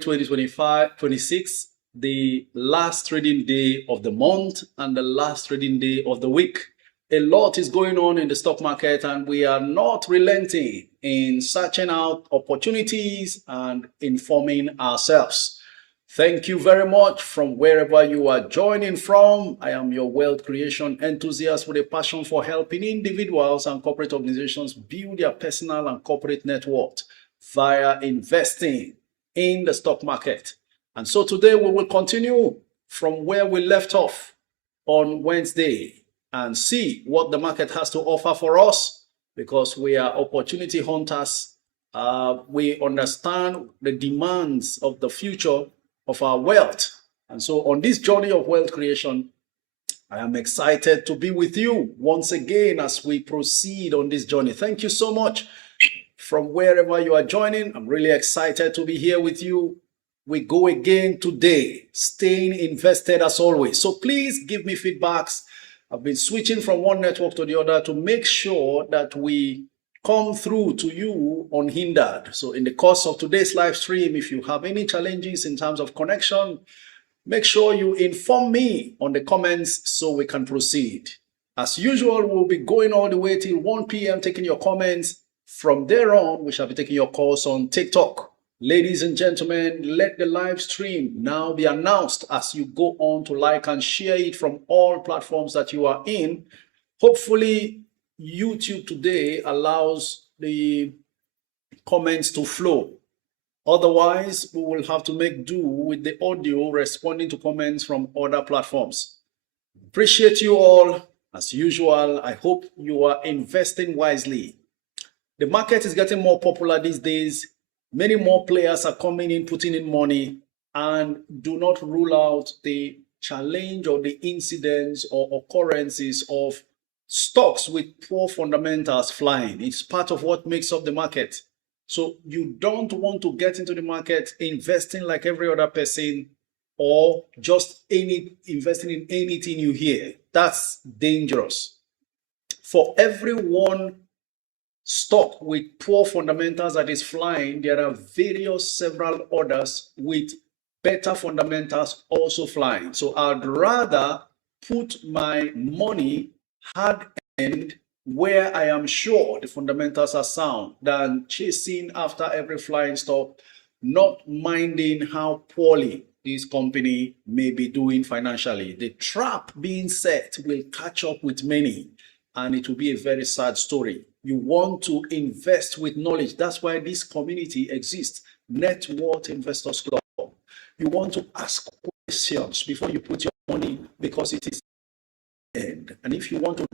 February 2025-26, the last trading day of the month and the last trading day of the week. A lot is going on in the stock market, and we are not relenting in searching out opportunities and informing ourselves. Thank you very much from wherever you are joining from. I am your wealth creation enthusiast with a passion for helping individuals and corporate organizations build their personal and corporate net worth via investing in the stock market. And so today we will continue from where we left off on Wednesday and see what the market has to offer for us, because we are opportunity hunters. We understand the demands of the future of our wealth. And so on this journey of wealth creation, I am excited to be with you once again as we proceed on this journey. Thank you so much from wherever you are joining. I'm really excited to be here with you. We go again today, staying invested as always. So please give me feedbacks. I've been switching from one network to the other to make sure that we come through to you unhindered. So in the course of today's live stream, if you have any challenges in terms of connection, make sure you inform me on the comments so we can proceed. As usual, we'll be going all the way till 1 p.m. taking your comments. From there on, we shall be taking your calls on TikTok. Ladies and gentlemen, let the live stream now be announced as you go on to like and share it from all platforms that you are in. Hopefully, YouTube today allows the comments to flow. Otherwise, we will have to make do with the audio responding to comments from other platforms. Appreciate you all. As usual, I hope you are investing wisely. The market is getting more popular these days. Many more players are coming in, putting in money, and do not rule out the challenge or the incidents or occurrences of stocks with poor fundamentals flying. It's part of what makes up the market. So you don't want to get into the market investing like every other person, or just investing in anything you hear. That's dangerous. For every one stock with poor fundamentals that is flying, there are several others with better fundamentals also flying. So I'd rather put my money hard-earned where I am sure the fundamentals are sound than chasing after every flying stock, not minding how poorly this company may be doing financially. The trap being set will catch up with many, and it will be a very sad story. You want to invest with knowledge. That's why this community exists, Net Worth Investors Club. You want to ask questions before you put your money, because it is end. And if you want to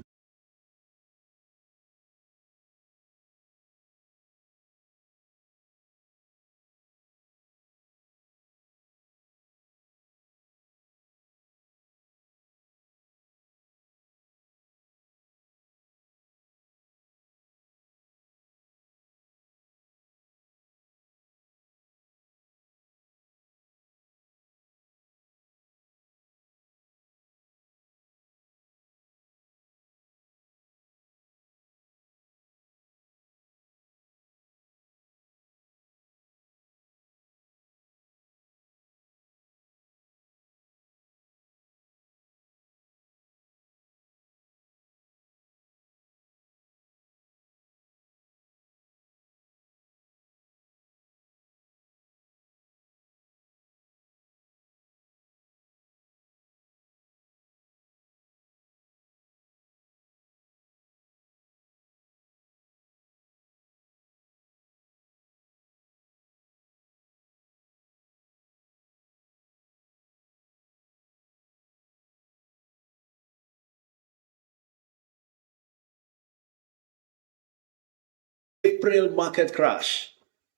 April market crash,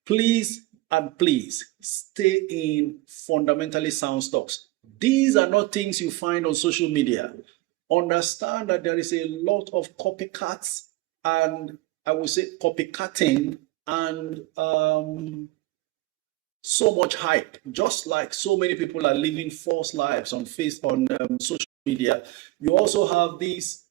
please and please stay in fundamentally sound stocks. These are not things you find on social media. Understand that there is a lot of copycats, and I would say copycatting, and so much hype. Just like so many people are living false lives on social media, you also have these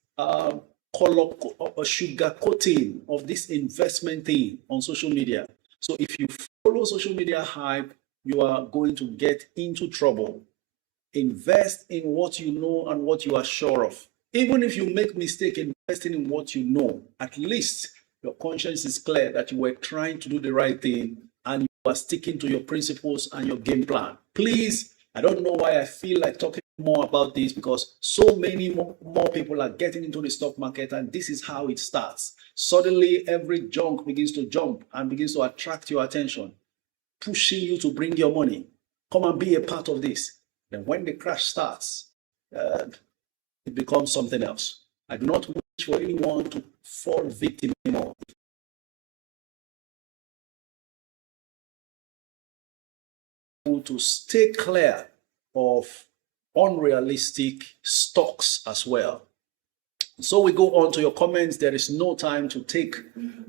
sugar coating of this investment thing on social media. So if you follow social media hype, you are going to get into trouble. Invest in what you know and what you are sure of. Even if you make mistake investing in what you know, at least your conscience is clear that you were trying to do the right thing and you are sticking to your principles and your game plan. Please, I don't know why I feel like talking more about this, because so many more people are getting into the stock market, and this is how it starts. Suddenly, every junk begins to jump and begins to attract your attention, pushing you to bring your money. Come and be a part of this. Then when the crash starts, it becomes something else. I do not wish for anyone to fall victim anymore. To stay clear of unrealistic stocks as well. So we go on to your comments. There is no time to take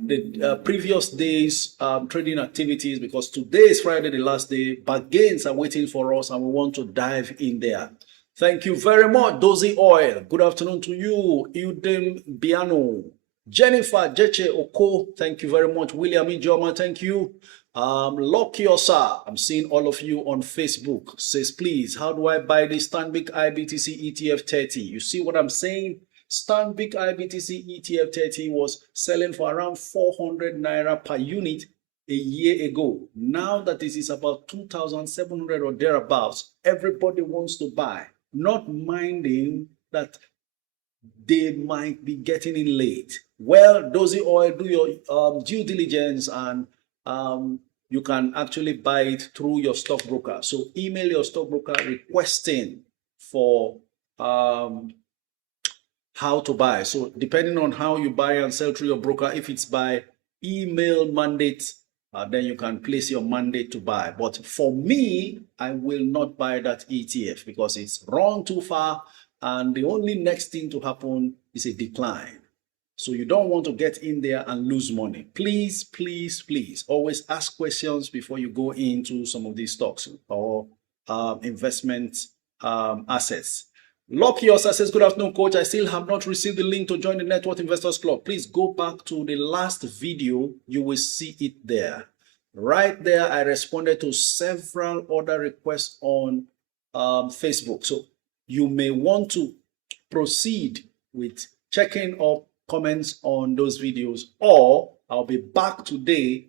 the previous day's trading activities, because today is Friday, the last day. Bargains are waiting for us and we want to dive in there. Thank you very much, Dozy Oil. Good afternoon to you, Udem Biano. Jennifer Jeche Oko, thank you very much. William Ijoma, thank you. Lokiosa, I'm seeing all of you on Facebook. Says, please, how do I buy the Stanbic IBTC ETF 30? You see what I'm saying? Stanbic IBTC ETF 30 was selling for around 400 naira per unit a year ago. Now that this is about 2,700 or thereabouts, everybody wants to buy, not minding that they might be getting in late. Well, Dozy Oil, do your due diligence, and you can actually buy it through your stockbroker. So email your stockbroker requesting for how to buy. So depending on how you buy and sell through your broker, if it's by email mandate, then you can place your mandate to buy. But for me, I will not buy that ETF because it's run too far, and the only next thing to happen is a decline. So you don't want to get in there and lose money. Please, please, please always ask questions before you go into some of these stocks or investment assets. Lokios says, good afternoon, coach. I still have not received the link to join the Net Worth Investors Club. Please go back to the last video. You will see it there. Right there, I responded to several other requests on Facebook. So you may want to proceed with checking up comments on those videos, or I'll be back today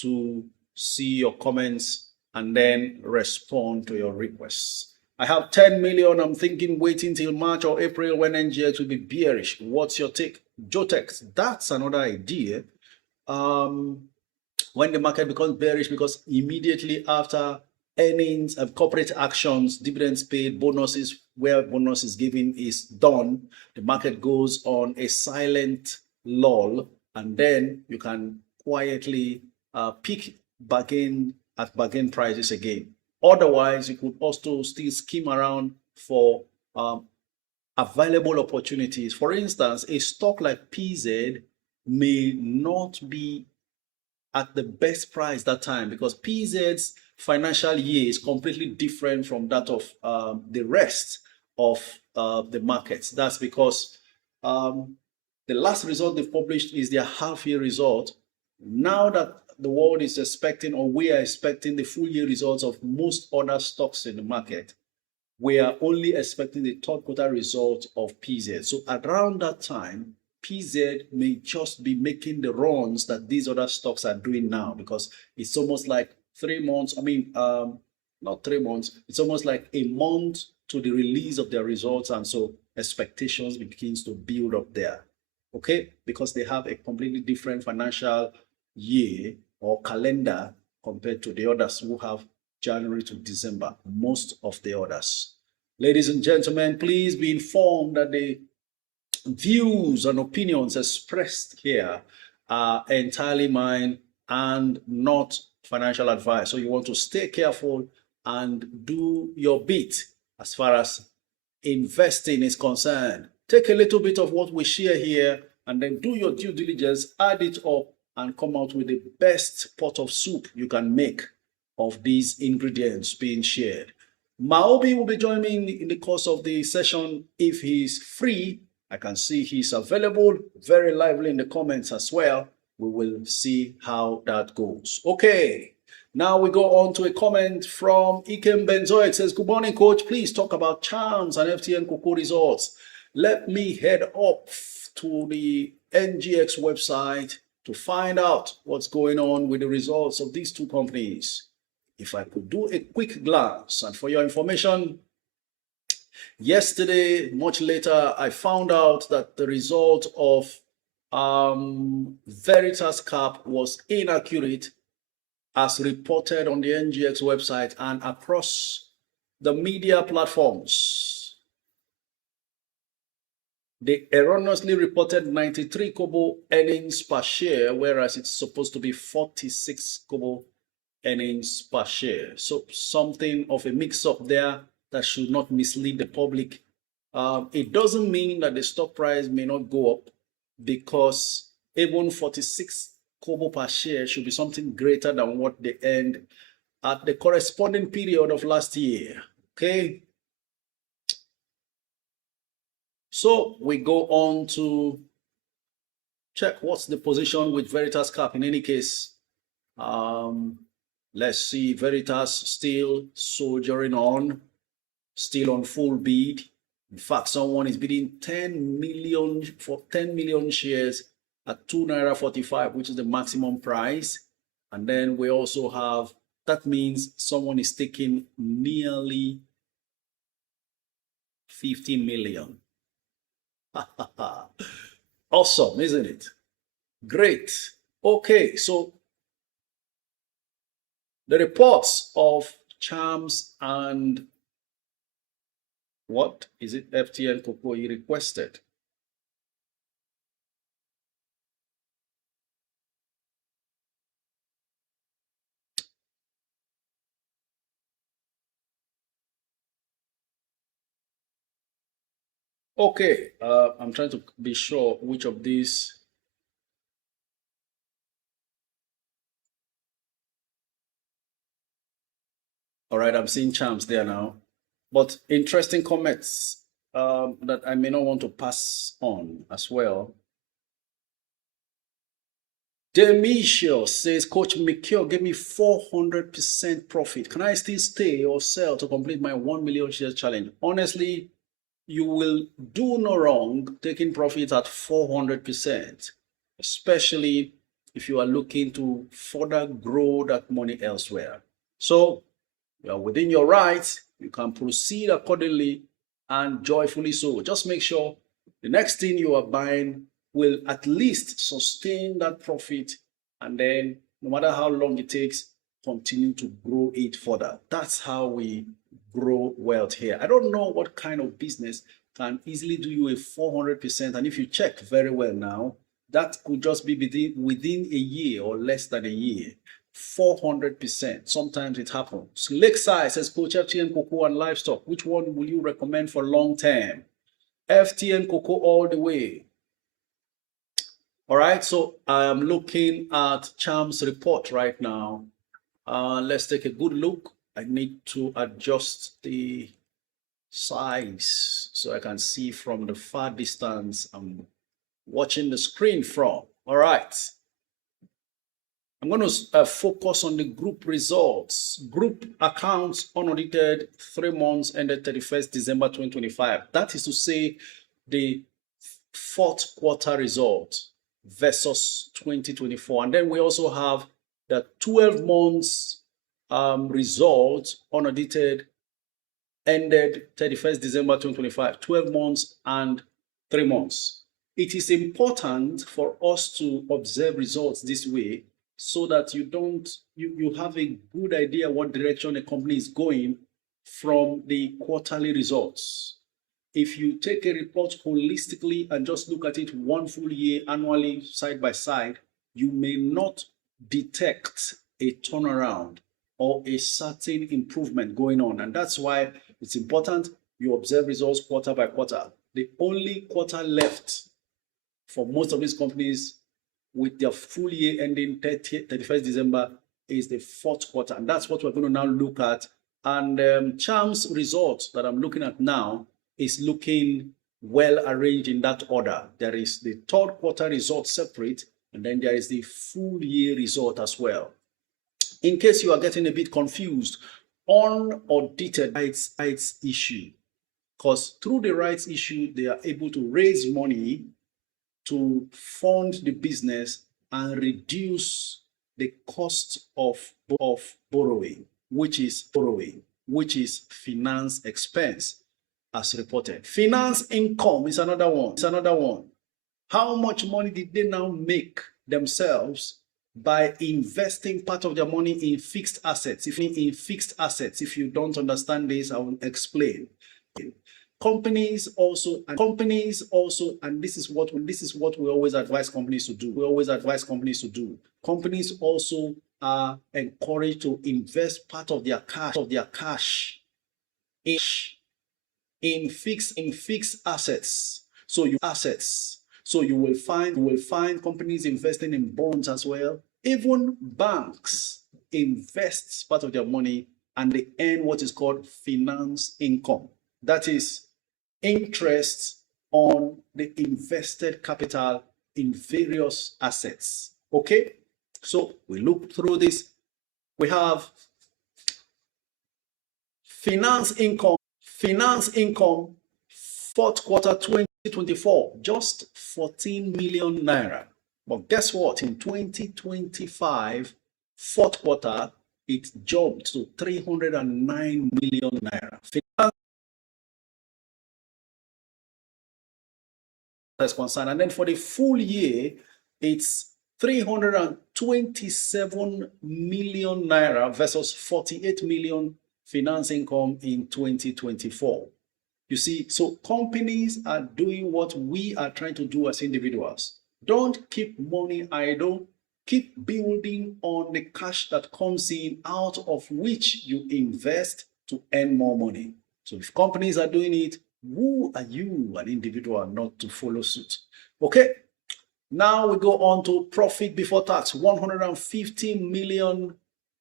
to see your comments and then respond to your requests. I have 10 million. I'm thinking waiting till March or April when NGX will be bearish. What's your take? Jotex, that's another idea. When the market becomes bearish, because immediately after earnings and corporate actions, dividends paid, bonuses, where bonus is given is done, the market goes on a silent lull, and then you can quietly pick bargain at bargain prices again. Otherwise, you could also still skim around for available opportunities. For instance, a stock like PZ may not be at the best price that time, because PZ's financial year is completely different from that of the rest of the markets. That's because the last result they've published is their half-year result. Now that the world is expecting, or we are expecting, the full year results of most other stocks in the market, we are only expecting the third quarter result of PZ. So around that time, PZ may just be making the runs that these other stocks are doing now, because it's almost like 3 months. I mean, not 3 months. It's almost like a month to the release of their results. And so expectations begins to build up there. Okay? Because they have a completely different financial year or calendar compared to the others who have January to December, most of the others. Ladies and gentlemen, please be informed that the views and opinions expressed here are entirely mine and not financial advice. So you want to stay careful and do your bit as far as investing is concerned. Take a little bit of what we share here and then do your due diligence, add it up, and come out with the best pot of soup you can make of these ingredients being shared. Maobi will be joining me in the course of the session if he's free. I can see he's available, very lively in the comments as well. We will see how that goes. Okay, Now we go on to a comment from Ikem Benzo. It says, good morning, coach. Please talk about CHAMS and FTN Cocoa results. Let me head up to the NGX website to find out what's going on with the results of these two companies. If I could do a quick glance, and for your information, yesterday, much later, I found out that the result of Veritas Cap was inaccurate as reported on the NGX website and across the media platforms. They erroneously reported 93 kobo earnings per share, whereas it's supposed to be 46 kobo earnings per share. So something of a mix-up there that should not mislead the public. It doesn't mean that the stock price may not go up, because even 46 kobo per share should be something greater than what they earned at the corresponding period of last year. Okay. So we go on to check what's the position with Veritas Cap. In any case, let's see, Veritas still soldiering on, still on full bid. In fact, someone is bidding 10 million for 10 million shares at 2.45 naira, which is the maximum price. And then we also have, that means someone is taking nearly 50 million. Awesome, isn't it? Great. Okay, so the reports of CHAMS and what is it, FTN Cocoa requested. Okay, I'm trying to be sure which of these. All right, I'm seeing CHAMS there now. But interesting comments that I may not want to pass on as well. Demisha says, Coach Mikio gave me 400% profit. Can I still stay or sell to complete my 1 million shares challenge? Honestly, you will do no wrong taking profit at 400%, especially if you are looking to further grow that money elsewhere. So you are within your rights. You can proceed accordingly and joyfully so. Just make sure the next thing you are buying will at least sustain that profit, and then no matter how long it takes, continue to grow it further. That's how we grow wealth here. I don't know what kind of business can easily do you a 400%, and if you check very well now, that could just be within a year or less than a year. 400%. Sometimes it happens. Lakeside says, Coach, FTN Cocoa and livestock, which one will you recommend for long term? FTN Cocoa all the way. All right, so I am looking at CHAMS report right now. Let's take a good look. I need to adjust the size so I can see from the far distance I'm watching the screen from. All right. I'm going to focus on the group results. Group accounts unaudited 3 months ended 31st December 2025. That is to say, the 4th quarter result versus 2024. And then we also have the 12 months result unaudited ended 31st December 2025. 12 months and 3 months. It is important for us to observe results this way, so that you have a good idea what direction a company is going from the quarterly results. If you take a report holistically and just look at it one full year annually side by side, you may not detect a turnaround or a certain improvement going on. And that's why it's important you observe results quarter by quarter. The only quarter left for most of these companies with their full year ending 31st December is the 4th quarter. And that's what we're going to now look at. And CHAMS results that I'm looking at now is looking well arranged in that order. There is the 3rd quarter result separate, and then there is the full year result as well. in case you are getting a bit confused, unaudited rights issue. Because through the rights issue, they are able to raise money to fund the business and reduce the cost of borrowing, which is finance expense as reported. Finance income is another one. How much money did they now make themselves by investing part of their money in fixed assets? If you don't understand this, I will explain. Companies also, and this is what we always advise companies to do. Companies also are encouraged to invest part of their cash in fixed assets. So you will find companies investing in bonds as well. Even banks invest part of their money and they earn what is called finance income. That is interest on the invested capital in various assets. Okay, so we look through this. We have finance income, fourth quarter 2024, just 14 million naira. But guess what? In 2025, fourth quarter, it jumped to 309 million naira. That's concerned. And then for the full year, it's 327 million naira versus 48 million finance income in 2024. You see, so companies are doing what we are trying to do as individuals. Don't keep money idle. Keep building on the cash that comes in, out of which you invest to earn more money. So if companies are doing it, who are you, an individual, not to follow suit? Okay, now we go on to profit before tax, 150 million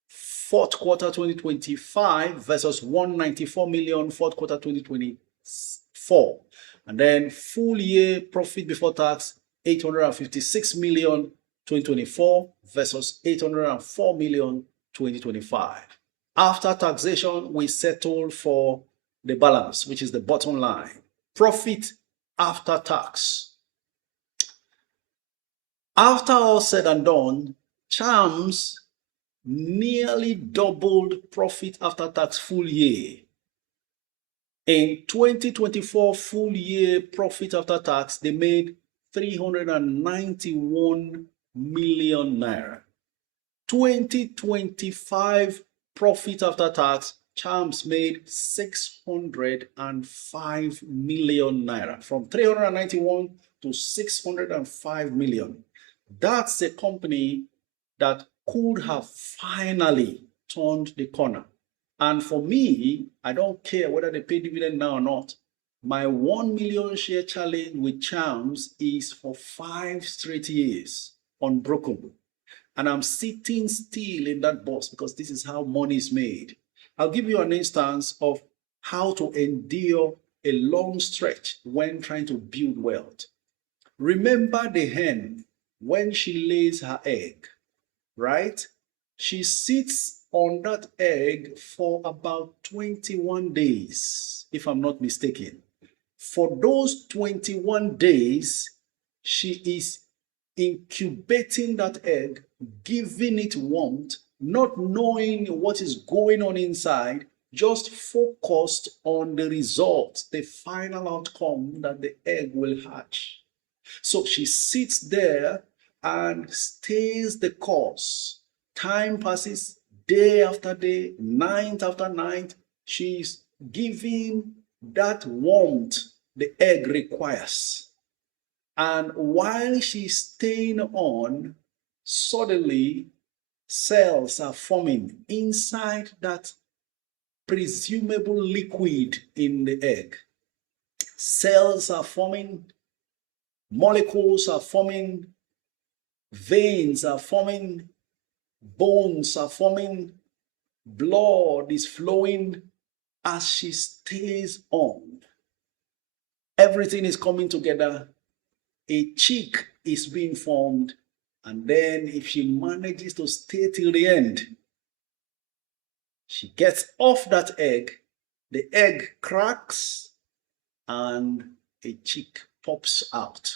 fourth quarter 2025 versus 194 million fourth quarter 2024. And then full year profit before tax, 856 million 2024 versus 804 million 2025. After taxation, we settle for the balance, which is the bottom line. Profit after tax. After all said and done, CHAMS nearly doubled profit after tax full year. In 2024 full year profit after tax, they made 391 million naira. 2025 profit after tax, CHAMS made 605 million naira, from 391 to 605 million. That's a company that could have finally turned the corner. And for me, I don't care whether they pay dividend now or not. My 1 million share challenge with CHAMS is for 5 straight years, unbroken. And I'm sitting still in that box because this is how money is made. I'll give you an instance of how to endure a long stretch when trying to build wealth. Remember the hen when she lays her egg, right? She sits on that egg for about 21 days, if I'm not mistaken. For those 21 days, she is incubating that egg, giving it warmth, not knowing what is going on inside, just focused on the result, the final outcome that the egg will hatch. So she sits there and stays the course. Time passes, day after day, night after night. She's giving that warmth the egg requires. And while she's staying on, suddenly cells are forming inside that presumable liquid in the egg. Cells are forming, molecules are forming, veins are forming, bones are forming, blood is flowing as she stays on. Everything is coming together. A cheek is being formed, and then if she manages to stay till the end, She gets off that egg, the egg cracks, and a chick pops out.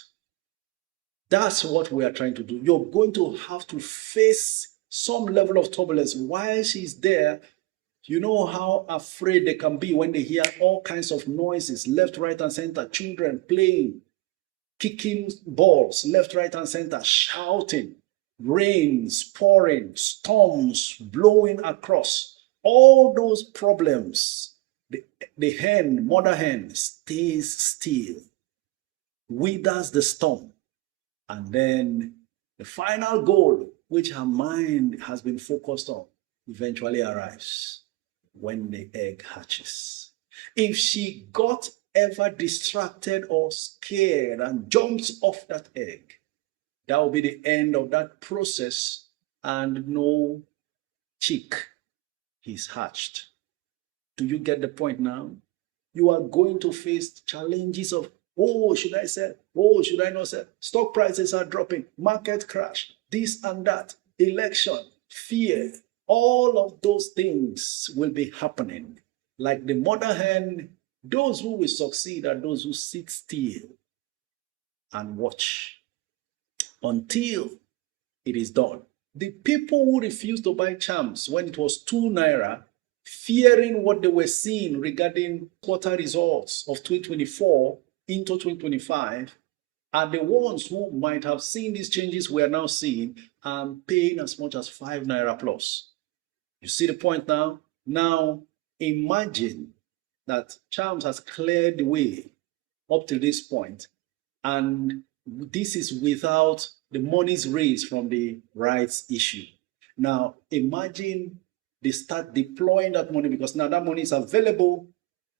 That's what we are trying to do. You're going to have to face some level of turbulence while she's there. You know how afraid they can be when they hear all kinds of noises, left, right, and center, children playing, kicking balls, left, right, and center, shouting, rains pouring, storms blowing across. All those problems, the hen, mother hen, stays still, withers the storm. And then the final goal, which her mind has been focused on, eventually arrives when the egg hatches. If she got ever distracted or scared and jumps off that egg, that will be the end of that process, and no chick is hatched. Do you get the point now? You are going to face challenges of, oh, should I sell? Oh, should I not sell? Stock prices are dropping, market crash, this and that, election, fear. All of those things will be happening. Like the mother hen, those who will succeed are those who sit still and watch until it is done. The people who refused to buy CHAMS when it was 2 naira, fearing what they were seeing regarding quarter results of 2024 into 2025, are the ones who might have seen these changes we are now seeing and paying as much as 5 naira plus. You see the point now? Now, imagine that CHAMS has cleared the way up to this point, and this is without the monies raised from the rights issue. Now, imagine they start deploying that money, because now that money is available,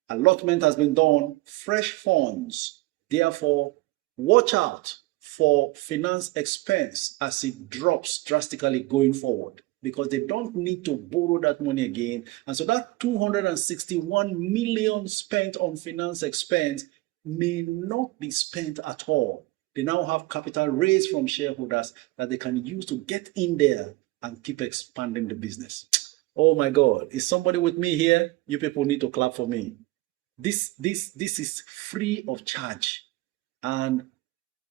allotment has been done, fresh funds. Therefore, watch out for finance expense as it drops drastically going forward, because they don't need to borrow that money again. And so that 261 million spent on finance expense may not be spent at all. They now have capital raised from shareholders that they can use to get in there and keep expanding the business. Oh my God, is somebody with me here? You people need to clap for me. This is free of charge. And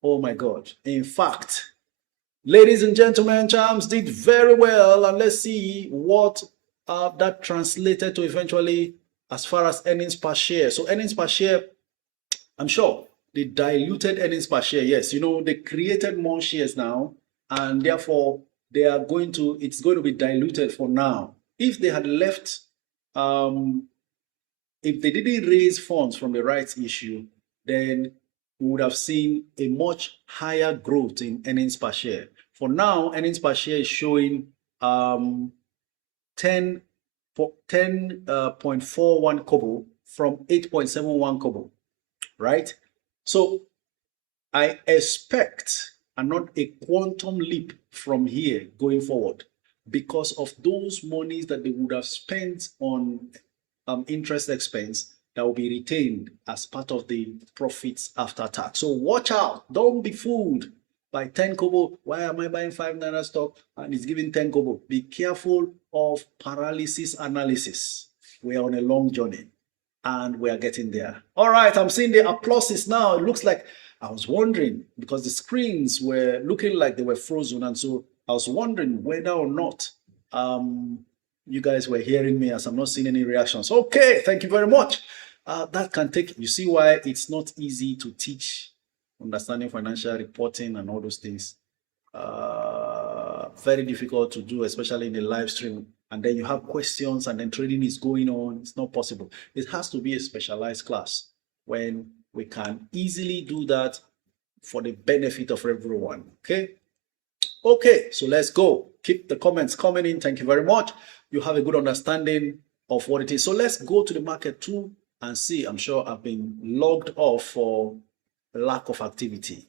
oh my God, in fact, ladies and gentlemen, CHAMS did very well, and let's see what that translated to eventually as far as earnings per share. So earnings per share, I'm sure they diluted earnings per share. Yes, you know, they created more shares now, and therefore they are going to, it's going to be diluted for now. If they had left, if they didn't raise funds from the rights issue, then we would have seen a much higher growth in earnings per share. For now, earnings per share is showing 10.41 kobo from 8.71 kobo, right? So I expect not a quantum leap from here going forward, because of those monies that they would have spent on interest expense that will be retained as part of the profits after tax. So watch out. Don't be fooled by 10 kobo. Why am I buying 5 naira stock and it's giving 10 kobo? Be careful of paralysis analysis. We are on a long journey and we are getting there. All right, I'm seeing the applauses now. It looks like, I was wondering, because the screens were looking like they were frozen, and so I was wondering whether or not you guys were hearing me, as I'm not seeing any reactions. Okay, thank you very much. That can take, you see why it's not easy to teach understanding financial reporting and all those things. Very difficult to do, especially in a live stream. And then you have questions and then trading is going on. It's not possible. It has to be a specialized class when we can easily do that for the benefit of everyone. Okay. Okay, so let's go. Keep the comments coming in. Thank you very much. You have a good understanding of what it is. So let's go to the market too and see. I'm sure I've been logged off for lack of activity,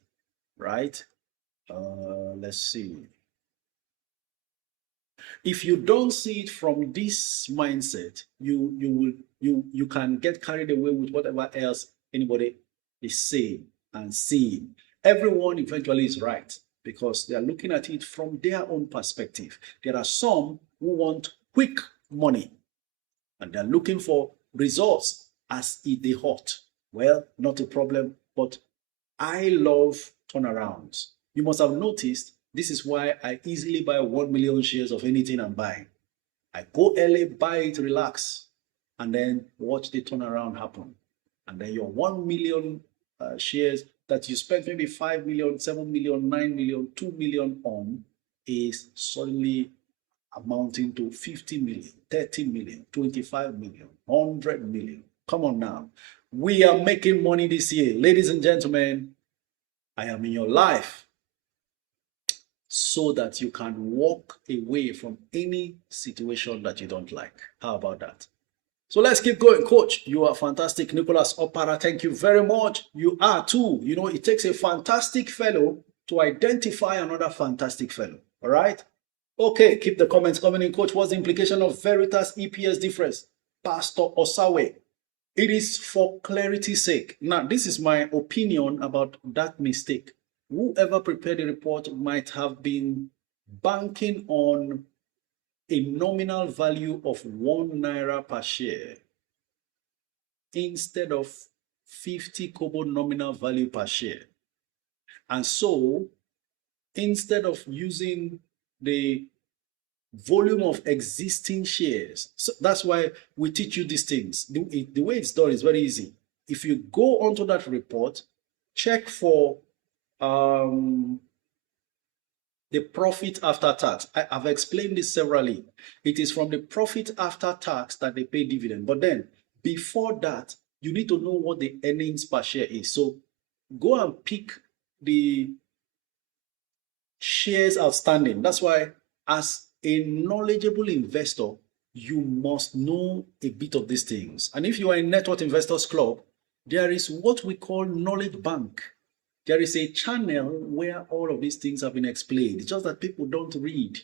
right? Let's see. If you don't see it from this mindset, you can get carried away with whatever else anybody is saying and seeing. Everyone eventually is right, because they are looking at it from their own perspective. There are some who want quick money. and they're looking for results as if they hot. Well, not a problem, but I love turnarounds. You must have noticed this is why I easily buy 1 million shares of anything I'm buying. I go early, buy it, relax, and then watch the turnaround happen. And then your 1 million shares that you spent maybe 5 million, 7 million, 9 million, 2 million on is suddenly amounting to 50 million, 30 million, 25 million, 100 million. Come on now. We are making money this year. Ladies and gentlemen, I am in your life so that you can walk away from any situation that you don't like. How about that? So let's keep going. Coach, you are fantastic. Nicholas Opara, thank you very much. You are too. You know, it takes a fantastic fellow to identify another fantastic fellow. All right? Okay, keep the comments coming in. Coach, what's the implication of Veritas EPS difference? Pastor Osawe. It is for clarity's sake. Now, this is my opinion about that mistake. Whoever prepared the report might have been banking on a nominal value of 1 naira per share instead of 50 kobo nominal value per share. And so, instead of using the volume of existing shares, so that's why we teach you these things. The way it's done is very easy. If you go onto that report, check for the profit after tax. I've explained this severally. It is from the profit after tax that they pay dividend. But then before that, you need to know what the earnings per share is. So go and pick the shares outstanding. That's why as a knowledgeable investor, you must know a bit of these things. And if you are in Net Worth Investors Club, there is what we call Knowledge Bank. There is a channel where all of these things have been explained. It's just that people don't read.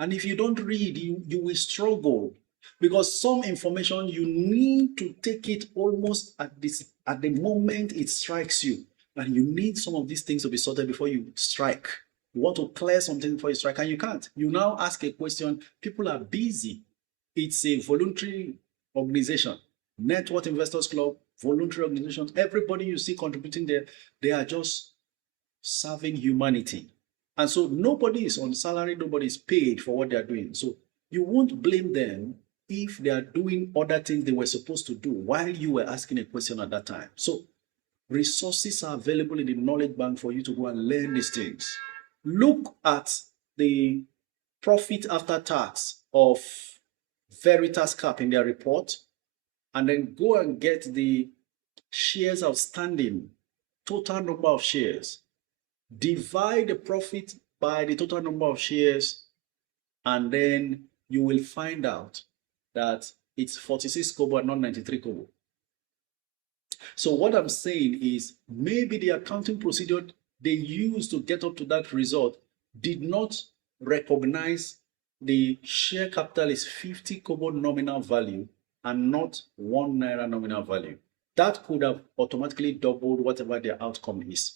And if you don't read, you will struggle, because some information you need to take it almost at the moment it strikes you. And you need some of these things to be sorted before you strike. You want to clear something before you strike, and you can't. You now ask a question. People are busy. It's a voluntary organization. Net Worth Investors Club, voluntary organizations. Everybody you see contributing there, they are just serving humanity. And so nobody is on salary, nobody is paid for what they are doing. So you won't blame them if they are doing other things they were supposed to do while you were asking a question at that time. So resources are available in the knowledge bank for you to go and learn these things. Look at the profit after tax of Veritas Cap in their report, and then go and get the shares outstanding, total number of shares. Divide the profit by the total number of shares, and then you will find out that it's 46 kobo and not 93 kobo. So what I'm saying is, maybe the accounting procedure they used to get up to that result did not recognize the share capital is 50 kobo nominal value and not 1 naira nominal value. That could have automatically doubled whatever their outcome is.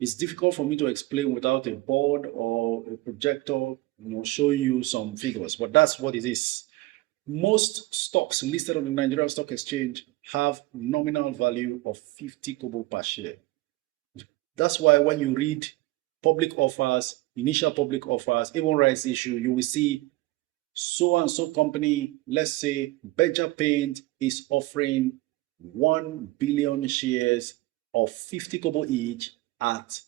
It's difficult for me to explain without a board or a projector, showing you some figures, but that's what it is. Most stocks listed on the Nigerian Stock Exchange have nominal value of 50 kobo per share. That's why when you read public offers, initial public offers, even rights issue, you will see so and so company, let's say Beja Paint, is offering 1 billion shares of 50 kobo each at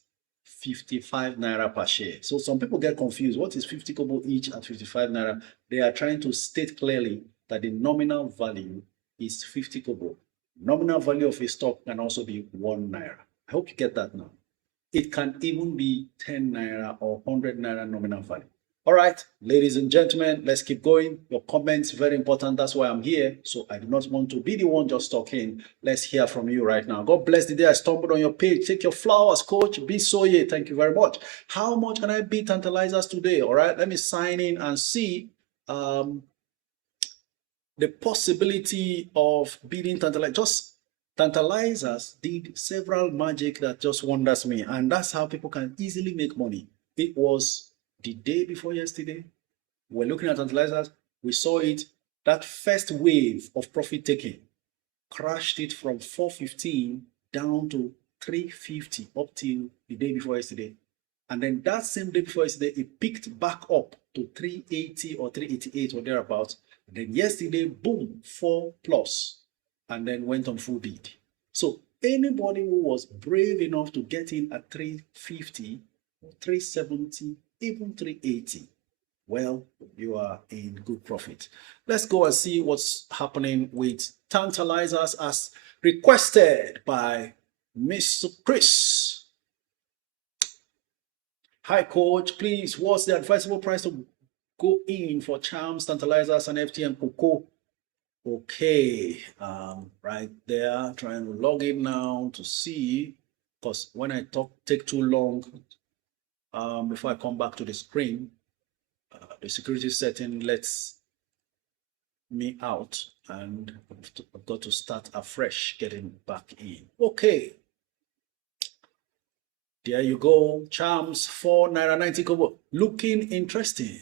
55 naira per share. So some people get confused. What is 50 kobo each at 55 naira? They are trying to state clearly that the nominal value is 50 kobo. Nominal value of a stock can also be 1 naira. I hope you get that now. It can even be 10 naira or 100 naira nominal value. All right, ladies and gentlemen, let's keep going. Your comments, very important. That's why I'm here. So I do not want to be the one just talking. Let's hear from you right now. God bless the day I stumbled on your page. Take your flowers, Coach. Be Soye. Thank you very much. How much can I beat Tantalizers today? All right, let me sign in and see the possibility of beating Tantalizers. Just Tantalizers did several magic that just wonders me. And that's how people can easily make money. It was the day before yesterday. We're looking at Tantalizers. We saw it that first wave of profit taking crashed it from 415 down to 350 up till the day before yesterday. And then that same day before yesterday, it picked back up to 380 or 388 or thereabouts. And then yesterday, boom, 4 plus, and then went on full beat. So anybody who was brave enough to get in at 350, 370, even 380, well, you are in good profit. Let's go and see what's happening with tantalizers as requested by Mr. Chris. Hi, coach. Please, what's the advisable price to go in for CHAMS, tantalizers, and FT and cocoa? Okay, right there, trying to log in now to see, because when I take too long before I come back to the screen, the security setting lets me out, and I've got to start afresh getting back in. Okay, there you go. CHAMS 4 naira 90 kobo, looking interesting.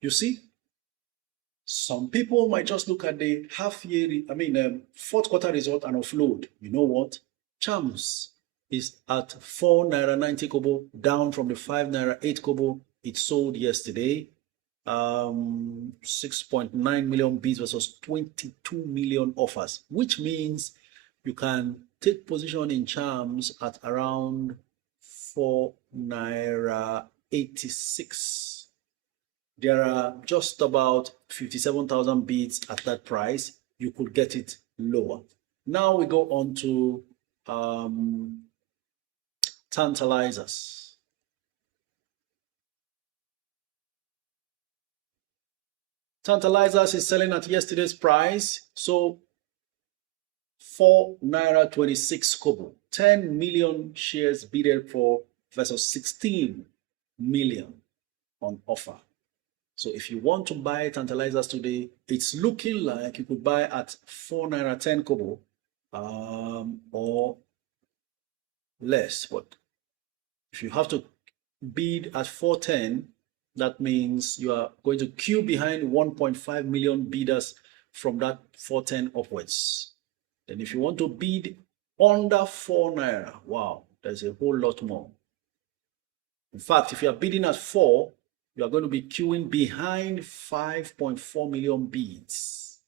You see, some people might just look at the fourth quarter result and offload. You know what? CHAMS is at 4 naira 90 kobo, down from the 5 naira 8 kobo it sold yesterday. 6.9 million bids versus 22 million offers, which means you can take position in CHAMS at around 4 naira 86. There are just about 57,000 bids at that price. You could get it lower. Now we go on to tantalizers. Tantalizers is selling at yesterday's price, so 4 naira 26 kobo, 10 million shares bidded for versus 16 million on offer. So if you want to buy tantalizers today, it's looking like you could buy at 4 naira 10 kobo or less. But if you have to bid at 410, that means you are going to queue behind 1.5 million bidders from that 410 upwards. Then if you want to bid under 4 naira, wow, there's a whole lot more. In fact, if you are bidding at 4, you are going to be queuing behind 5.4 million bids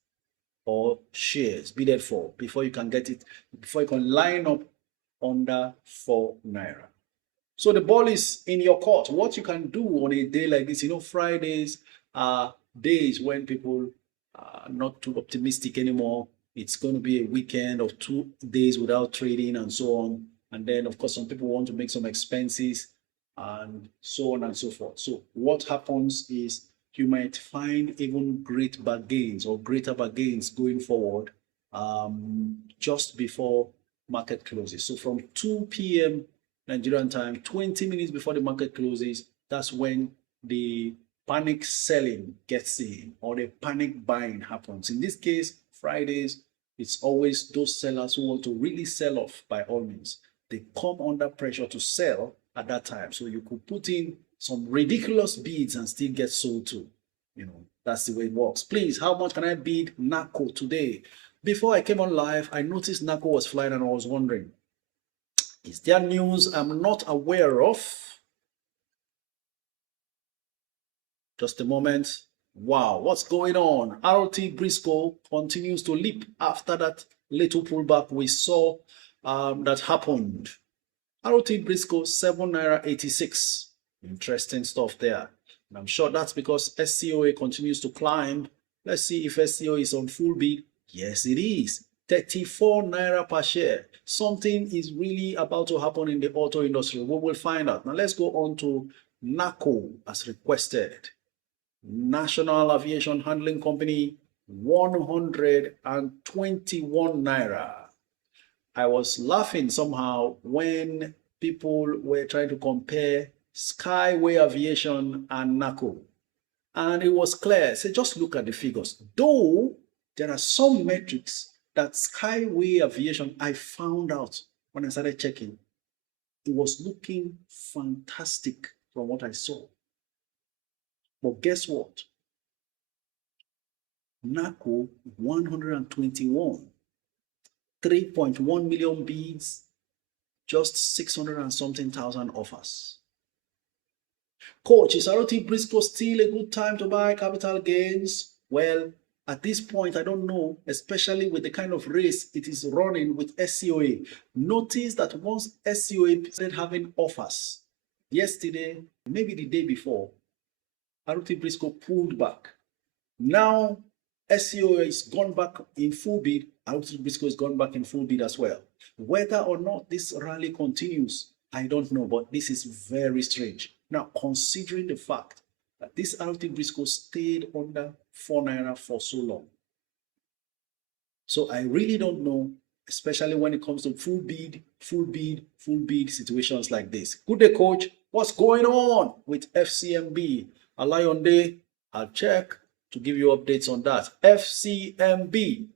or shares bidded for before you can get it, before you can line up under 4 naira. So the ball is in your court. What you can do on a day like this, Fridays are days when people are not too optimistic anymore. It's going to be a weekend of 2 days without trading and so on. And then, of course, some people want to make some expenses and so on and so forth. So what happens is you might find even great bargains or greater bargains going forward just before market closes. So from 2 p.m. Nigerian time, 20 minutes before the market closes, that's when the panic selling gets in or the panic buying happens. In this case, Fridays, it's always those sellers who want to really sell off by all means. They come under pressure to sell at that time. So you could put in some ridiculous bids and still get sold too. That's the way it works. Please, how much can I bid NACO today? Before I came on live, I noticed NACO was flying and I was wondering, is there news I'm not aware of? Just a moment. Wow, what's going on? RT Briscoe continues to leap after that little pullback we saw that happened. RT Briscoe 7 naira 86. Interesting stuff there. And I'm sure that's because SCOA continues to climb. Let's see if SCOA is on full beat. Yes, it is. 34 naira per share. Something is really about to happen in the auto industry. We will find out. Now let's go on to NACO as requested. National Aviation Handling Company, 121 naira. I was laughing somehow when people were trying to compare Skyway Aviation and NACO. And it was clear. So just look at the figures. Though there are some metrics that Skyway Aviation, I found out when I started checking, it was looking fantastic from what I saw. But guess what? NACO 121. 3.1 million bids, just 600 and something thousand offers. Coach, is ROT Briscoe still a good time to buy capital gains? Well, at this point, I don't know, especially with the kind of race it is running with SCOA. Notice that once SCOA started having offers, yesterday, maybe the day before, ROT Briscoe pulled back. Now, SCOA has gone back in full bid. ROT Briscoe has gone back in full bid as well. Whether or not this rally continues, I don't know, but this is very strange. Now, considering the fact that this ROT Briscoe stayed under 4 naira for so long. So I really don't know, especially when it comes to full bid situations like this. Good day, coach. What's going on with FCMB? Alayonde, I'll check to give you updates on that. FCMB.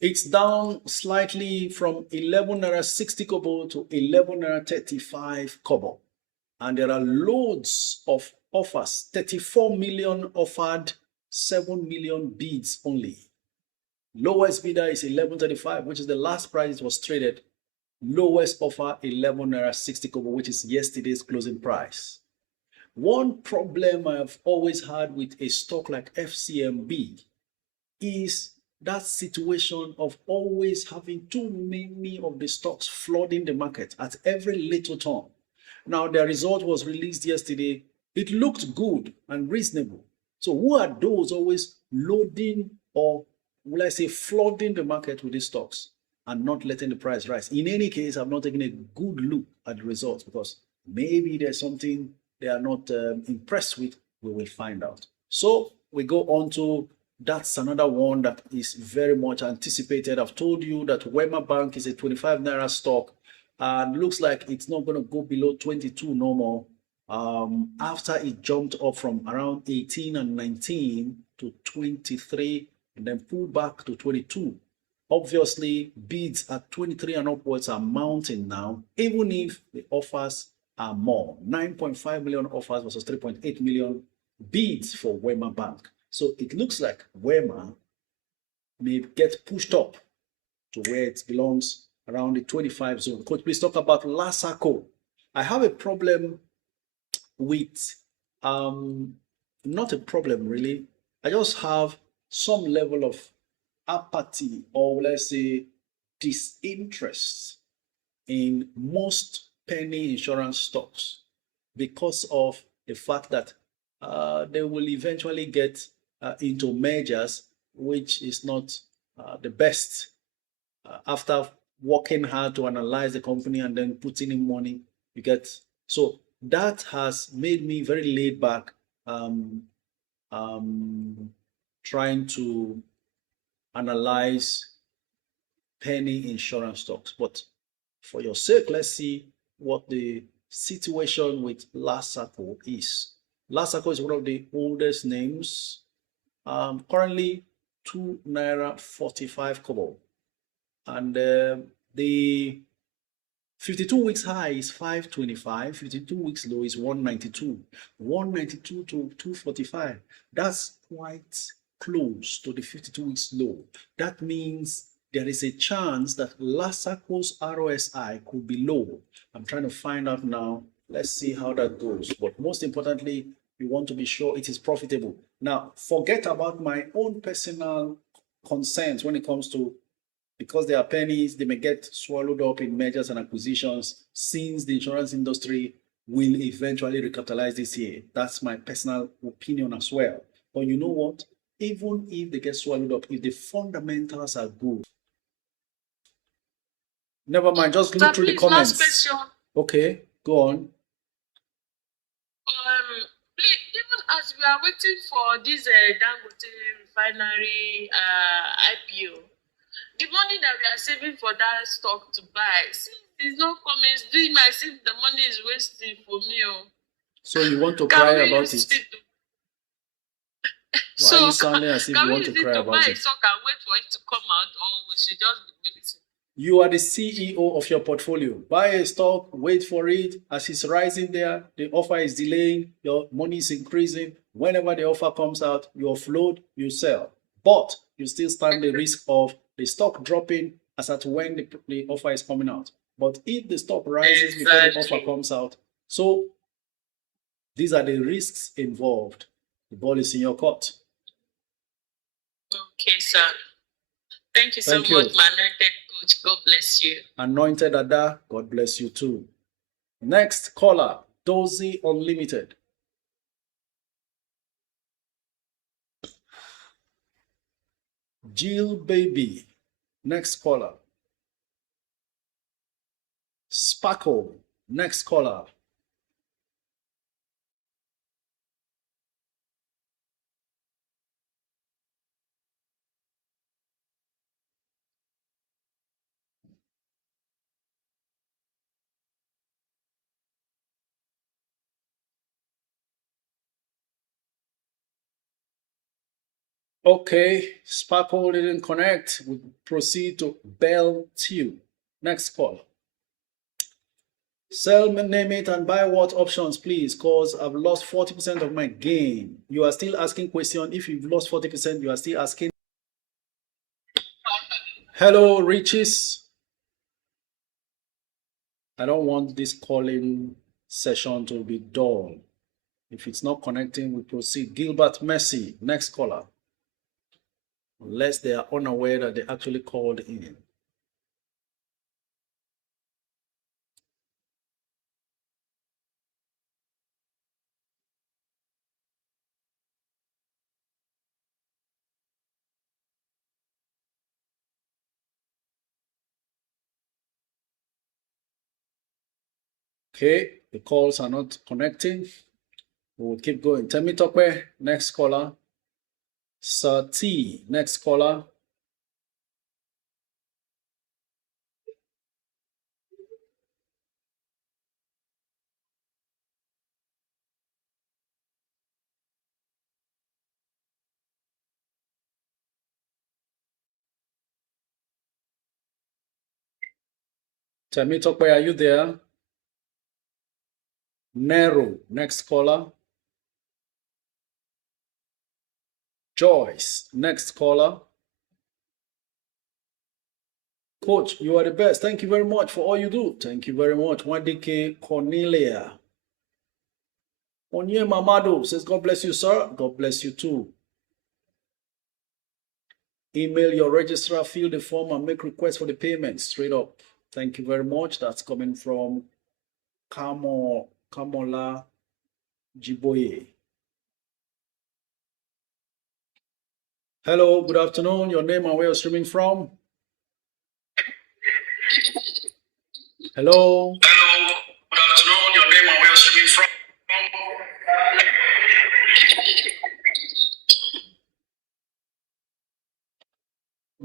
It's down slightly from 11 naira 60 kobo to 11 naira 35 kobo. And there are loads of offers. 34 million offered, 7 million bids only. Lowest bidder is 11.35, which is the last price it was traded. Lowest offer 11 naira 60 kobo, which is yesterday's closing price. One problem I've always had with a stock like FCMB is that situation of always having too many of the stocks flooding the market at every little turn. Now, their result was released yesterday. It looked good and reasonable. So who are those always loading, or will I say flooding the market with these stocks and not letting the price rise? In any case, I'm not taking a good look at the results because maybe there's something they are not impressed with. We will find out. So we go on to, that's another one that is very much anticipated. I've told you that Wema Bank is a 25 naira stock and looks like it's not going to go below 22 no more. After it jumped up from around 18 and 19 to 23 and then pulled back to 22. Obviously, bids at 23 and upwards are mounting now, even if the offers are more. 9.5 million offers versus 3.8 million bids for Wema Bank. So it looks like Wema may get pushed up to where it belongs, around the 25 zone. Coach, please talk about Lasaco. I have a problem with, not a problem really. I just have some level of apathy, or let's say disinterest in most penny insurance stocks because of the fact that they will eventually get into mergers, which is not the best. After working hard to analyze the company and then putting in money, you get. So that has made me very laid back, trying to analyze penny insurance stocks. But for your sake, let's see what the situation with Lasaco is. Lasaco is one of the oldest names. Currently 2 naira 45 kobo. And the 52 weeks high is 525, 52 weeks low is 192. 192 to 245. That's quite close to the 52 weeks low. That means there is a chance that Lasaco's ROSI could be low. I'm trying to find out now. Let's see how that goes. But most importantly, we want to be sure it is profitable. Now, forget about my own personal concerns when it comes to, because they are pennies, they may get swallowed up in mergers and acquisitions, since the insurance industry will eventually recapitalize this year. That's my personal opinion as well. But you know what? Even if they get swallowed up, if the fundamentals are good, never mind, just look through the comments. Last question. Okay, go on. Please, even as we are waiting for this Dangote refinery IPO, the money that we are saving for that stock to buy, since it's not coming, it's doing as if the money is wasting for me. So you want to cry about it? Why are you sounding as if you want to cry about it? Buy a stock and wait for it to come out, or we should just be waiting? You are the CEO of your portfolio. Buy a stock, wait for it. As it's rising there, the offer is delaying, your money is increasing. Whenever the offer comes out, you offload, you sell. But you still stand the risk of the stock dropping as at when the offer is coming out. But if the stock rises before the offer comes out, so these are the risks involved. The ball is in your court. Okay, sir. Thank you so much, my anointed coach. God bless you. Anointed Ada, God bless you too. Next caller, Dozy Unlimited. Jill Baby. Next caller. Sparkle. Next caller. Okay, Sparkle didn't connect. We proceed to Bell Tew. Next call. Sell, name it, and buy what options, please, because I've lost 40% of my gain. You are still asking question. If you've lost 40%, you are still asking. Hello, Riches. I don't want this calling session to be dull. If it's not connecting, we proceed. Gilbert Messi, next caller. Unless they are unaware that they actually called in. Okay, the calls are not connecting. We will keep going. Temi Tokwe, next caller. Sir T, next caller. Temi Tokwe, are you there? Nero, next caller. Joyce, next caller. Coach, you are the best. Thank you very much for all you do. Thank you very much. Wadike Cornelia. Onye Mamado says, God bless you, sir. God bless you too. Email your registrar, fill the form, and make requests for the payment straight up. Thank you very much. That's coming from Kamola Jiboye. Hello, good afternoon. Your name and where you're streaming from? Hello. Hello, good afternoon. Your name and where you're streaming from?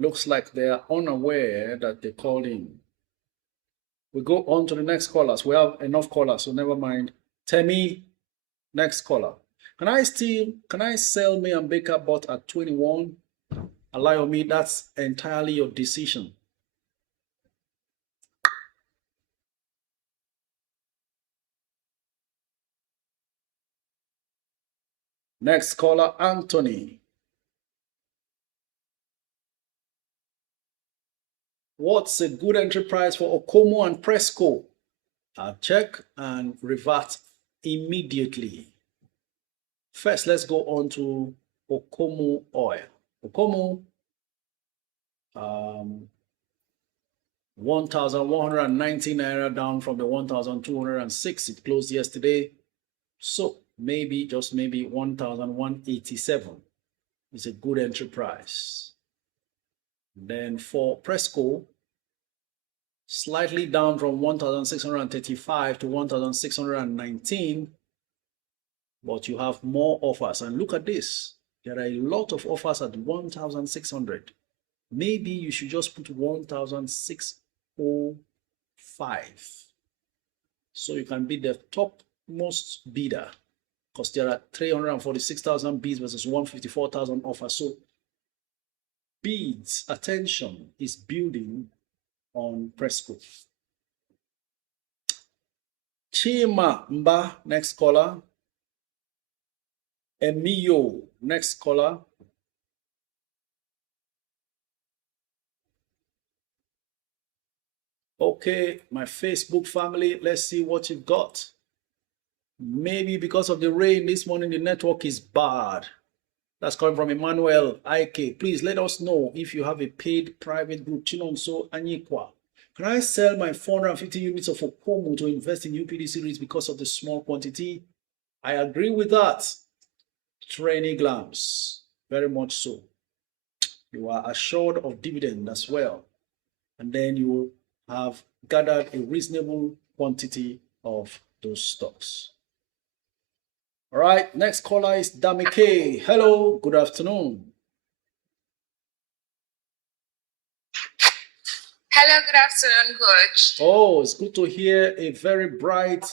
Looks like they are unaware that they called in. We go on to the next callers. We have enough callers, so never mind. Temi, next caller. Can I sell me and Baker bought at 21? Allow me, that's entirely your decision. Next caller, Anthony. What's a good entry price for Okomo and Presco? I'll check and revert immediately. First, let's go on to Okomo oil. Okomo, 1,190 naira down from the 1,206. It closed yesterday. So maybe, just maybe 1,187 is a good entry price. Then for Presco, slightly down from 1,635 to 1,619, but you have more offers. And look at this. There are a lot of offers at 1,600. Maybe you should just put 1,605. So you can be the topmost bidder, because there are 346,000 bids versus 154,000 offers. So bids, attention is building on Presco. Chima Mba, next caller. Emio, next caller. Okay, my Facebook family, let's see what you've got. Maybe because of the rain this morning, the network is bad. That's coming from Emmanuel Ike. Please let us know if you have a paid private group. Chinonso Anyikwa. Can I sell my 450 units of Okomu to invest in UPD series because of the small quantity? I agree with that. Trainee Glams. Very much so. You are assured of dividend as well. And then you will have gathered a reasonable quantity of those stocks. All right, next caller is Damike. Hello, good afternoon. Hello, good afternoon, Coach. Oh, it's good to hear a very bright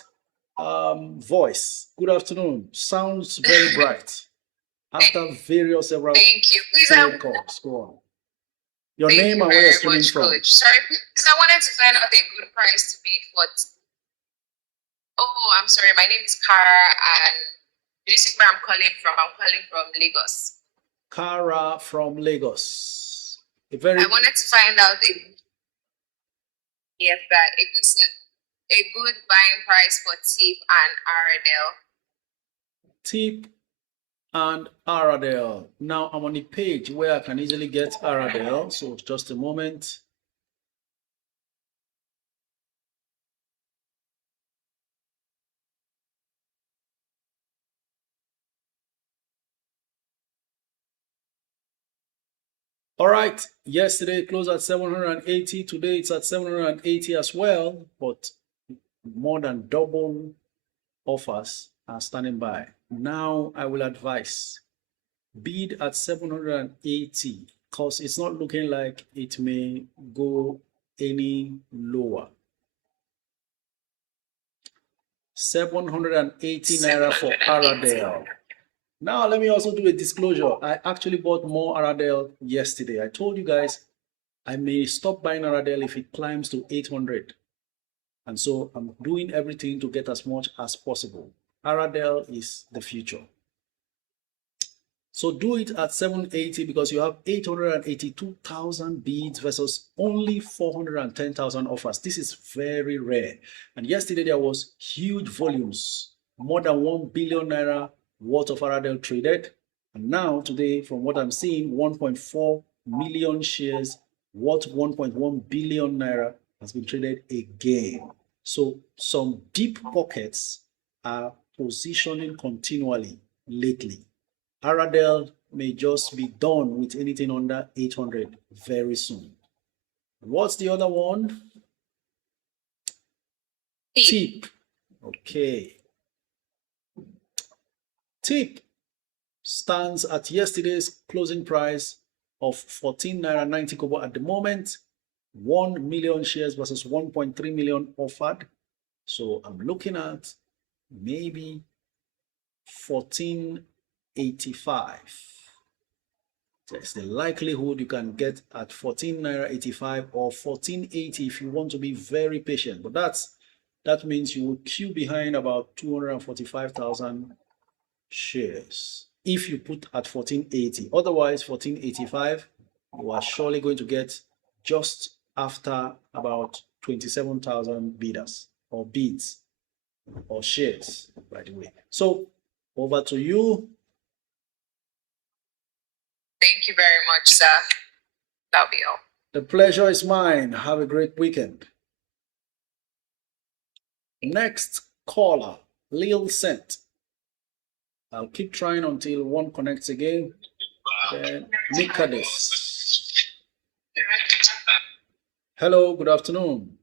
voice. Good afternoon. Sounds very bright. After various several Thank you. Please, calls. Go on. Your name and where you're streaming from. Coach. Sorry, so I wanted to find out a good price to be for. Oh, I'm sorry. My name is Kara, and this is where I'm calling from. I'm calling from Lagos. Kara from Lagos. I wanted to find out if that a good buying price for TIP and Aradel. TIP and Aradel. Now I'm on the page where I can easily get Aradel. So just a moment. All right, yesterday it closed at 780. Today it's at 780 as well, but more than double offers are standing by. Now I will advise bid at 780 because it's not looking like it may go any lower. 780 naira for Aradel. Now, let me also do a disclosure. I actually bought more Aradel yesterday. I told you guys I may stop buying Aradel if it climbs to 800. And so I'm doing everything to get as much as possible. Aradel is the future. So do it at 780 because you have 882,000 bids versus only 410,000 offers. This is very rare. And yesterday there was huge volumes, more than 1 billion naira worth of Aradel traded. And now today, from what I'm seeing, 1.4 million shares worth 1.1 billion naira has been traded again. So some deep pockets are positioning continually lately. Aradel may just be done with anything under 800 very soon. What's the other one? TIP. Okay. TIP stands at yesterday's closing price of 14 naira 90 kobo at the moment. 1 million shares versus 1.3 million offered. So I'm looking at maybe 14.85. There's the likelihood you can get at 14 naira 85 or 14.80 if you want to be very patient. But that means you will queue behind about 245,000 shares if you put at 14.80. Otherwise, 14.85, you are surely going to get just after about 27,000 bidders or bids or shares, by the way. So over to you. Thank you very much, sir. That'll be all. The pleasure is mine. Have a great weekend. Next caller, Lil Sent. I'll keep trying until one connects again. Then Mikades. Hello, good afternoon.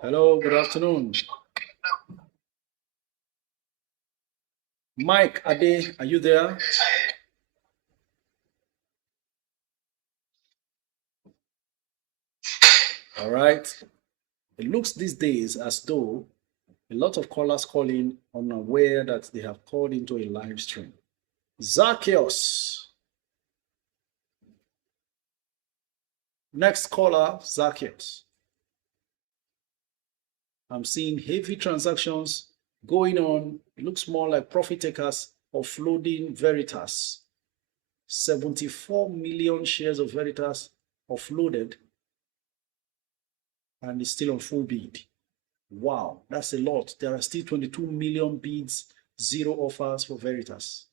Hello, good afternoon. Mike Ade, are you there? All right. It looks these days as though A lot of callers calling unaware that they have called into a live stream. Zacchaeus. Next caller, Zacchaeus. I'm seeing heavy transactions going on. It looks more like profit takers offloading Veritas. 74 million shares of Veritas offloaded, and it's still on full bid. Wow, that's a lot. There are still 22 million bids, 0 offers for Veritas.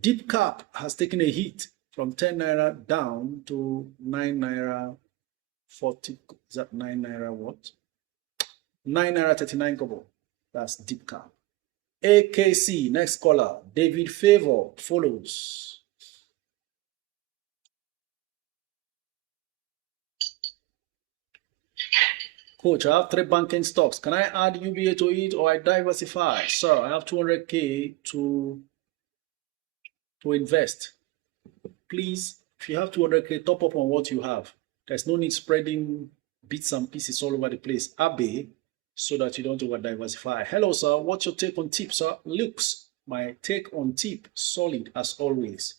Deep Cap has taken a hit from 10 naira down to 9 naira 40. Is that 9 naira what? 9 naira 39 kobo. That's Deep Cap. AKC, next caller, David Favor follows. Coach, I have 3 banking stocks. Can I add UBA to it or I diversify? Sir, I have 200K to invest. Please, if you have 200K, top up on what you have. There's no need spreading bits and pieces all over the place. Abe, so that you don't over diversify. Hello, sir. What's your take on tip, sir? Looks, my take on tip, solid as always.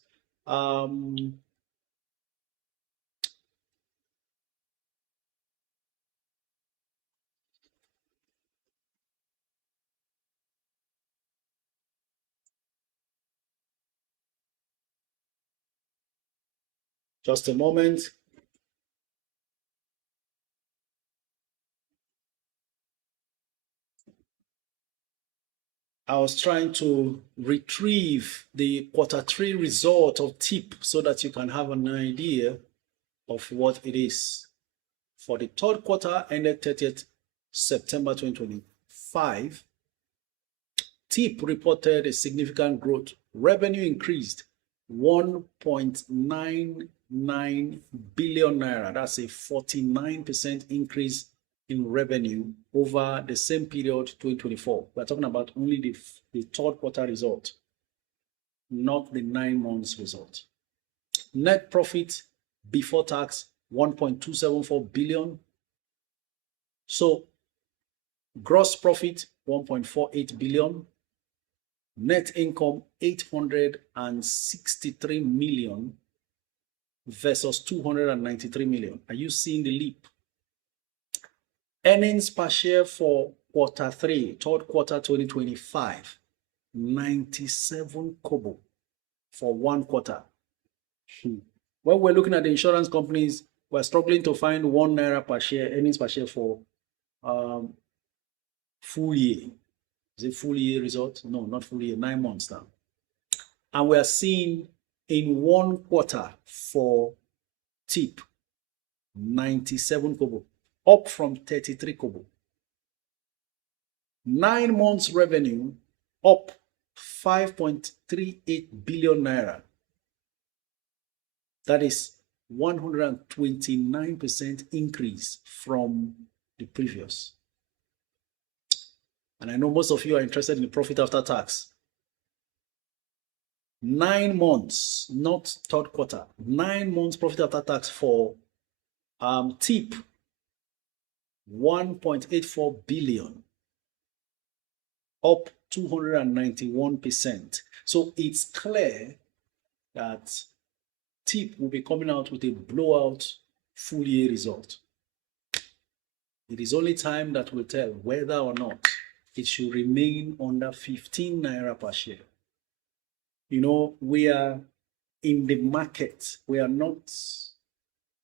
Just a moment. I was trying to retrieve the Q3 result of TIP so that you can have an idea of what it is. For the third quarter ended 30th September 2025, TIP reported a significant growth. Revenue increased 1.99 billion naira. That's a 49% increase in revenue over the same period 2024. We're talking about only the third quarter result, not the 9 months result. Net profit before tax 1.274 billion. So gross profit 1.48 billion. Net income 863 million versus 293 million. Are you seeing the leap? Earnings per share for Q3, third quarter 2025, 97 kobo for 1 quarter. When we're looking at the insurance companies, we're struggling to find 1 naira per share, earnings per share for full year. Is it full year result? No, not full year, 9 months now. And we are seeing in 1 quarter for TIP, 97 kobo, up from 33 kobo. 9 months revenue, up 5.38 billion naira. That is 129% increase from the previous. And I know most of you are interested in the profit after tax. 9 months, not third quarter. 9 months profit after tax for TIP, 1.84 billion, up 291%. So it's clear that TIP will be coming out with a blowout full year result. It is only time that will tell whether or not it should remain under 15 naira per share. You know, we are in the market. We are not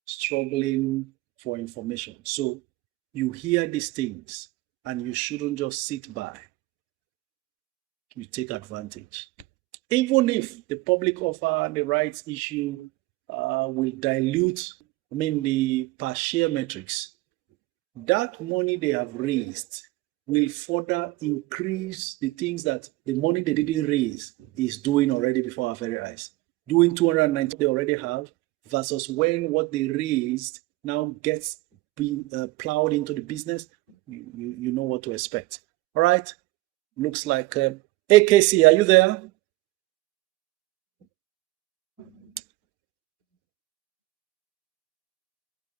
struggling for information. So you hear these things and you shouldn't just sit by. You take advantage. Even if the public offer and the rights issue will dilute, the per share metrics, that money they have raised will further increase the things that the money they didn't raise is doing already before our very eyes. Doing 290 they already have versus when what they raised now gets plowed into the business, you know what to expect. All right. Looks like AKC, are you there?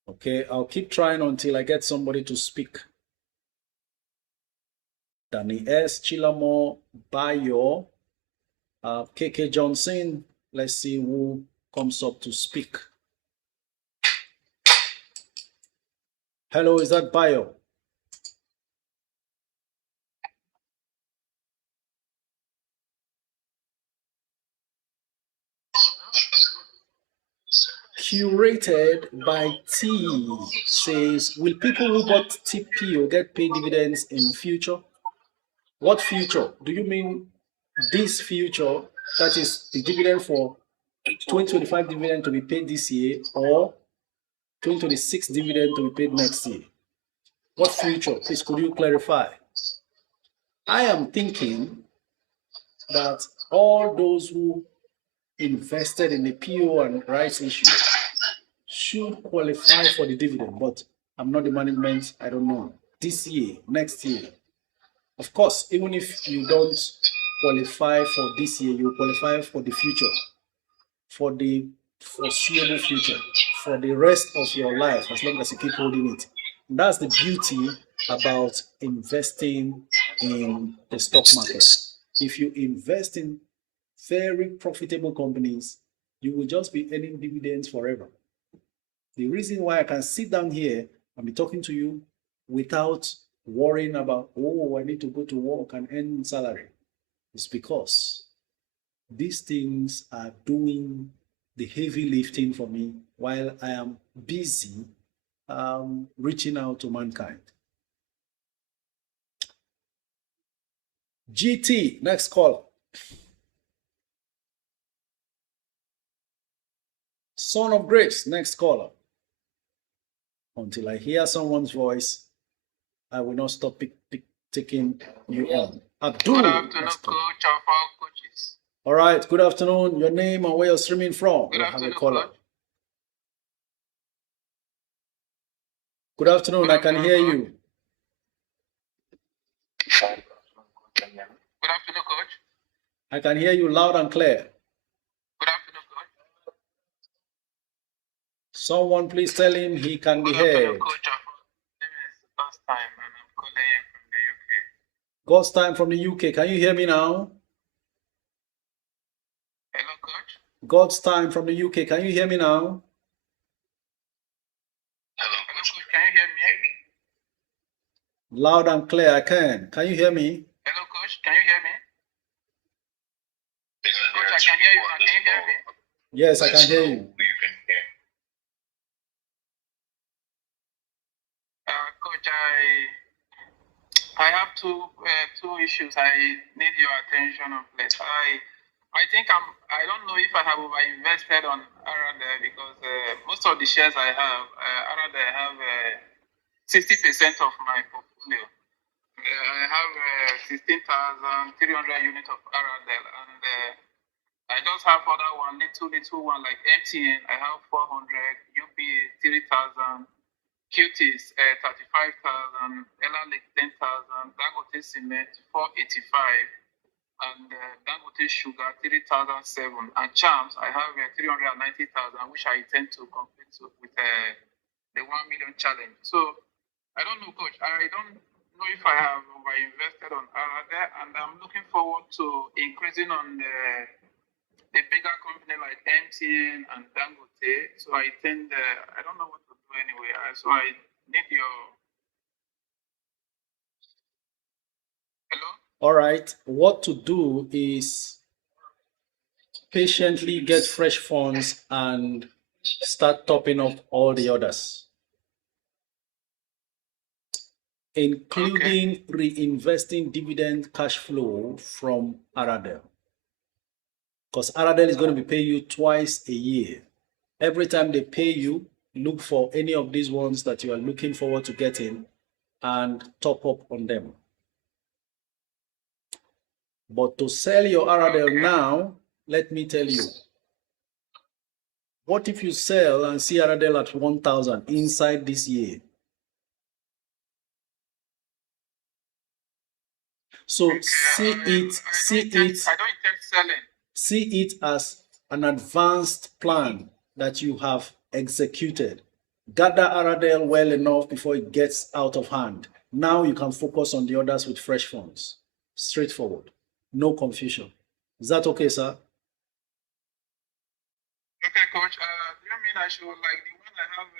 Okay, I'll keep trying until I get somebody to speak. Danny S, Chilamo, Bayo, KK Johnson. Let's see who comes up to speak. Hello, is that Bayo? Curated by T says, will people who bought TPO get paid dividends in future? What future? Do you mean this future, that is the dividend for 2025 dividend to be paid this year, or 2026 dividend to be paid next year? What future? Please, could you clarify? I am thinking that all those who invested in the PO and rights issue should qualify for the dividend, but I'm not the management. I don't know. This year, next year. Of course, even if you don't qualify for this year, you qualify for the future, for the foreseeable future, for the rest of your life, as long as you keep holding it. And that's the beauty about investing in the stock market. If you invest in very profitable companies, you will just be earning dividends forever. The reason why I can sit down here and be talking to you without worrying about, oh, I need to go to work and earn salary, is because these things are doing the heavy lifting for me while I am busy reaching out to mankind. GT, next call. Son of Grace, next caller. Until I hear someone's voice, I will not stop taking you on. Abdul. Good afternoon, coach of all coaches. All right, good afternoon. Your name and where you're streaming from. Good afternoon, caller. coach. Good afternoon, I can hear you. Good afternoon, coach. I can hear you loud and clear. Good afternoon, coach. Someone please tell him he can be Good afternoon, heard. coach. My name is God's Time, and I'm calling you from the UK. God's Time from the UK. Can you hear me now? Hello, coach. God's Time from the UK. Can you hear me now? Hello, coach. Can you hear me? Loud and clear, I can. Can you hear me? Hello, coach. Can you hear me? Coach, I can hear you. Can you hear me? Yes, I can hear you. Coach, I have two issues. I need your attention on, please. I think I don't know if I have over-invested on Aradel because most of the shares I have, Aradel have 60% of my portfolio. I have 16,300 units of Aradel, and I just have other one, little one like MTN. I have 400, UPA 3,000, QTs 35,000, Elalic 10,000, Dangote Cement 485, and Dangote Sugar 3,007, and CHAMS I have 390,000, which I intend to complete with the 1 million challenge. So I don't know, coach. I don't know if I have over-invested on Aradel, and I'm looking forward to increasing on the bigger company like MTN and Dangote. So I intend, I don't know what to do anyway. So I need your... Hello? All right. What to do is patiently get fresh funds and start topping up all the others, including reinvesting dividend cash flow from Aradel. Because Aradel is going to be paying you twice a year. Every time they pay you, look for any of these ones that you are looking forward to getting and top up on them. But to sell your Aradel now, let me tell you, what if you sell and see Aradel at 1,000 inside this year? So see it. I don't intend selling. See it as an advanced plan that you have executed. Gather Aradel well enough before it gets out of hand. Now you can focus on the others with fresh funds. Straightforward. No confusion. Is that okay, sir? Okay, coach. Do you mean I should, like, the one I have,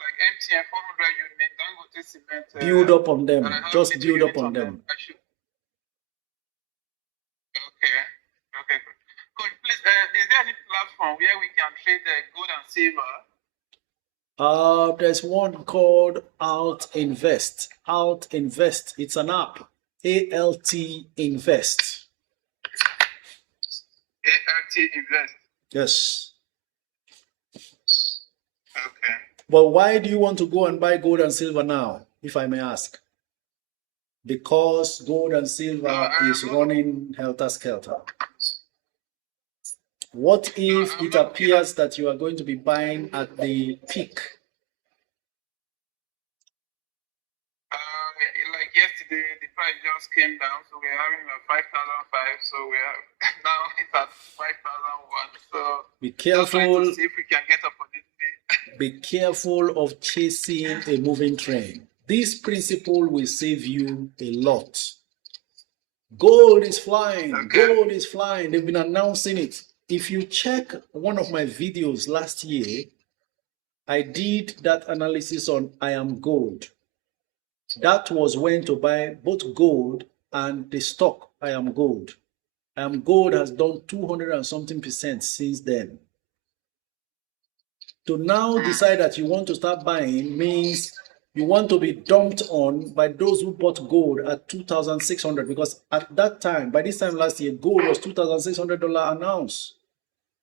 like MTN 400 unit, Dangote cement? Build up on them. And I have Just little build up units on them. I should. Okay. Okay, coach. Coach, please, is there any platform where we can trade gold and silver? There's one called Alt Invest. Alt Invest. It's an app. ALT Invest. ALT Invest. Yes. Okay. But why do you want to go and buy gold and silver now, if I may ask? Because gold and silver is running helter-skelter. What if it appears that you are going to be buying at the peak? Like yesterday, the price just came down, so we're having a 5,005. So we're now it's at 5,001. So Be just trying careful. to see if we can get up on this. Be careful of chasing a moving train. This principle will save you a lot. Gold is flying. Okay. Gold is flying. They've been announcing it. If you check one of my videos last year, I did that analysis on I Am Gold. That was when to buy both gold and the stock I Am Gold. I Am Gold has done 200 and something percent since then. To now decide that you want to start buying means you want to be dumped on by those who bought gold at 2,600, because at that time, by this time last year, gold was $2,600 an ounce.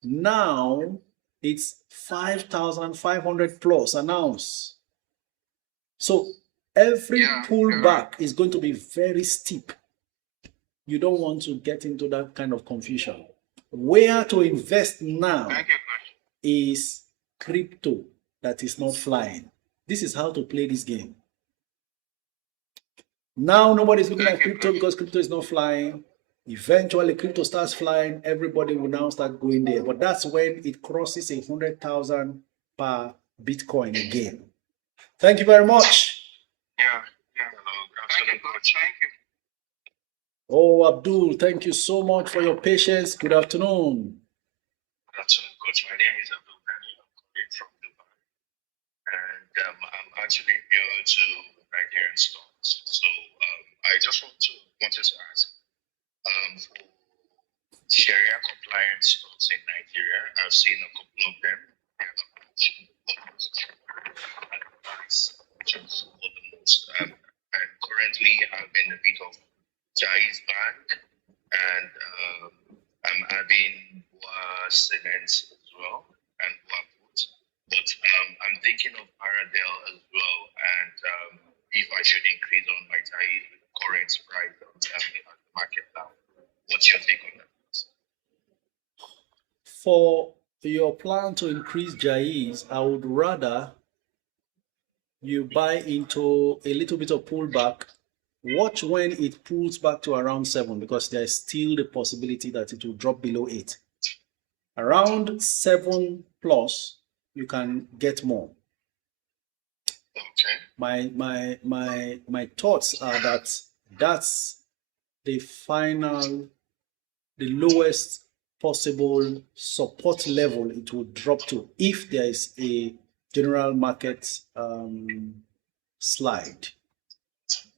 Now it's 5,500 plus an ounce. So every pullback is going to be very steep. You don't want to get into that kind of confusion. Where to invest now is crypto that is not flying. This is how to play this game. Now nobody's looking at crypto because crypto is not flying. Eventually crypto starts flying, everybody will now start going there. But that's when it crosses 100,000 per Bitcoin again. Thank you very much. Yeah. Thank you, coach. Thank you. Oh, Abdul, thank you so much for your patience. Good afternoon. Good afternoon, coach. My name is Abdul. I'm calling from Dubai. And I'm actually new to Nigerian stocks. So I just wanted to ask, for Sharia-compliant stocks in Nigeria, I've seen a couple of them. And currently having a bit of Jai's Bank, and I'm having Cement as well, and Put. But I'm thinking of Aradel as well, and if I should increase on my Jai's with the current price on the market now. What's your take on that? For your plan to increase Jai's, I would rather you buy into a little bit of pullback. Watch when it pulls back to around 7, because there is still the possibility that it will drop below 8. Around 7 plus, you can get more. Okay. My thoughts are that that's the final, the lowest possible support level it will drop to if there is a general market slide.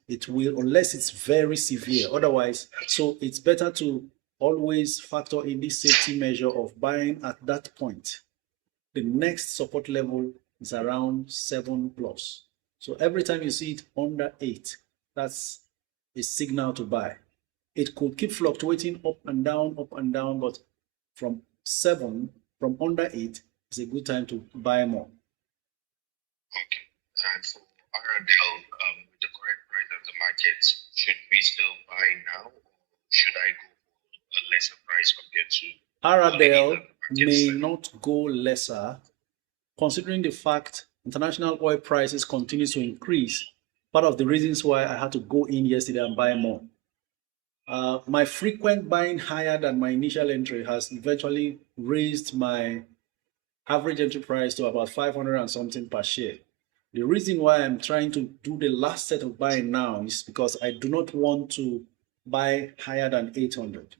It will, unless it's very severe. Otherwise, so it's better to always factor in this safety measure of buying at that point. The next support level is around 7 plus. So every time you see it under 8, that's a signal to buy. It could keep fluctuating up and down, but from 7, from under 8, is a good time to buy more. Okay. And for Aradel, with the current price of the market, should we still buy now, or should I go for a lesser price compared to Aradel may not go lesser, considering the fact international oil prices continue to increase. Part of the reasons why I had to go in yesterday and buy more. My frequent buying higher than my initial entry has eventually raised my average entry price to about 500 and something per share. The reason why I'm trying to do the last set of buying now is because I do not want to buy higher than 800.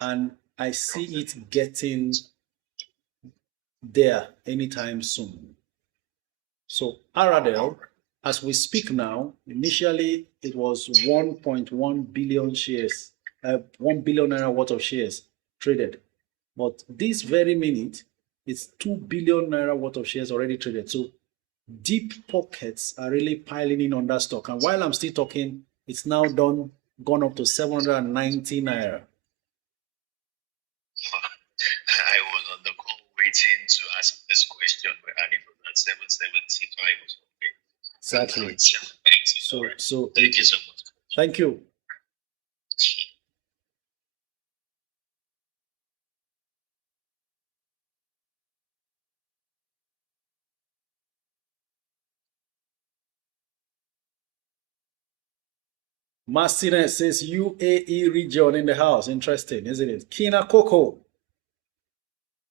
And I see it getting there anytime soon. So Aradel, as we speak now, initially it was 1.1 billion shares, 1 billion naira worth of shares traded. But this very minute, it's 2 billion naira worth of shares already traded. So deep pockets are really piling in on that stock. And while I'm still talking, it's now gone up to 790 naira. I was on the call waiting to ask this question, and it was at 775 or something. Exactly. Thank you. So thank you so much. Thank you. Marcine says UAE region in the house. Interesting, isn't it? Kina Coco.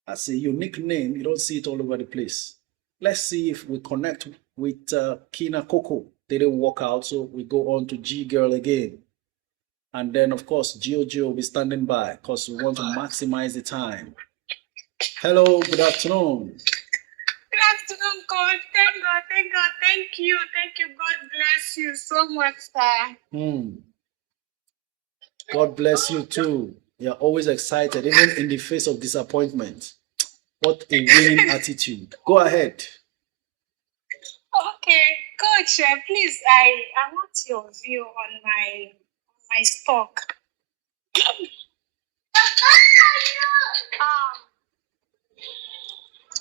That's a unique name. You don't see it all over the place. Let's see if we connect with Kina Coco. They didn't work out, so we go on to G Girl again. And then, of course, Gio will be standing by because we want to maximize the time. Hello, good afternoon. Good afternoon, God. Thank God, thank God, thank you. God bless you so much, sir. God bless you too. You're always excited, even in the face of disappointment. What a winning attitude. Go ahead. Okay, Coach, please, I want your view on my stock.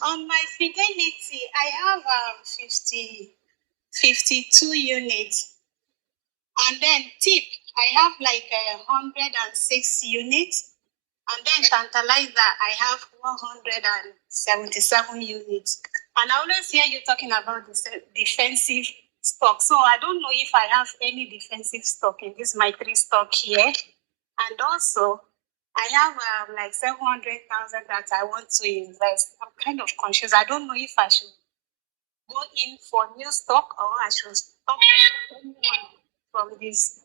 On my Fidelity, I have 52 units. And then tip, I have like 106 units. And then Tantalizer, I have 177 units. And I always hear you talking about the defensive stock. So I don't know if I have any defensive stock in this my 3 stock here. And also, I have like 700,000 that I want to invest. I'm kind of conscious. I don't know if I should go in for new stock or I should stop anyone from this.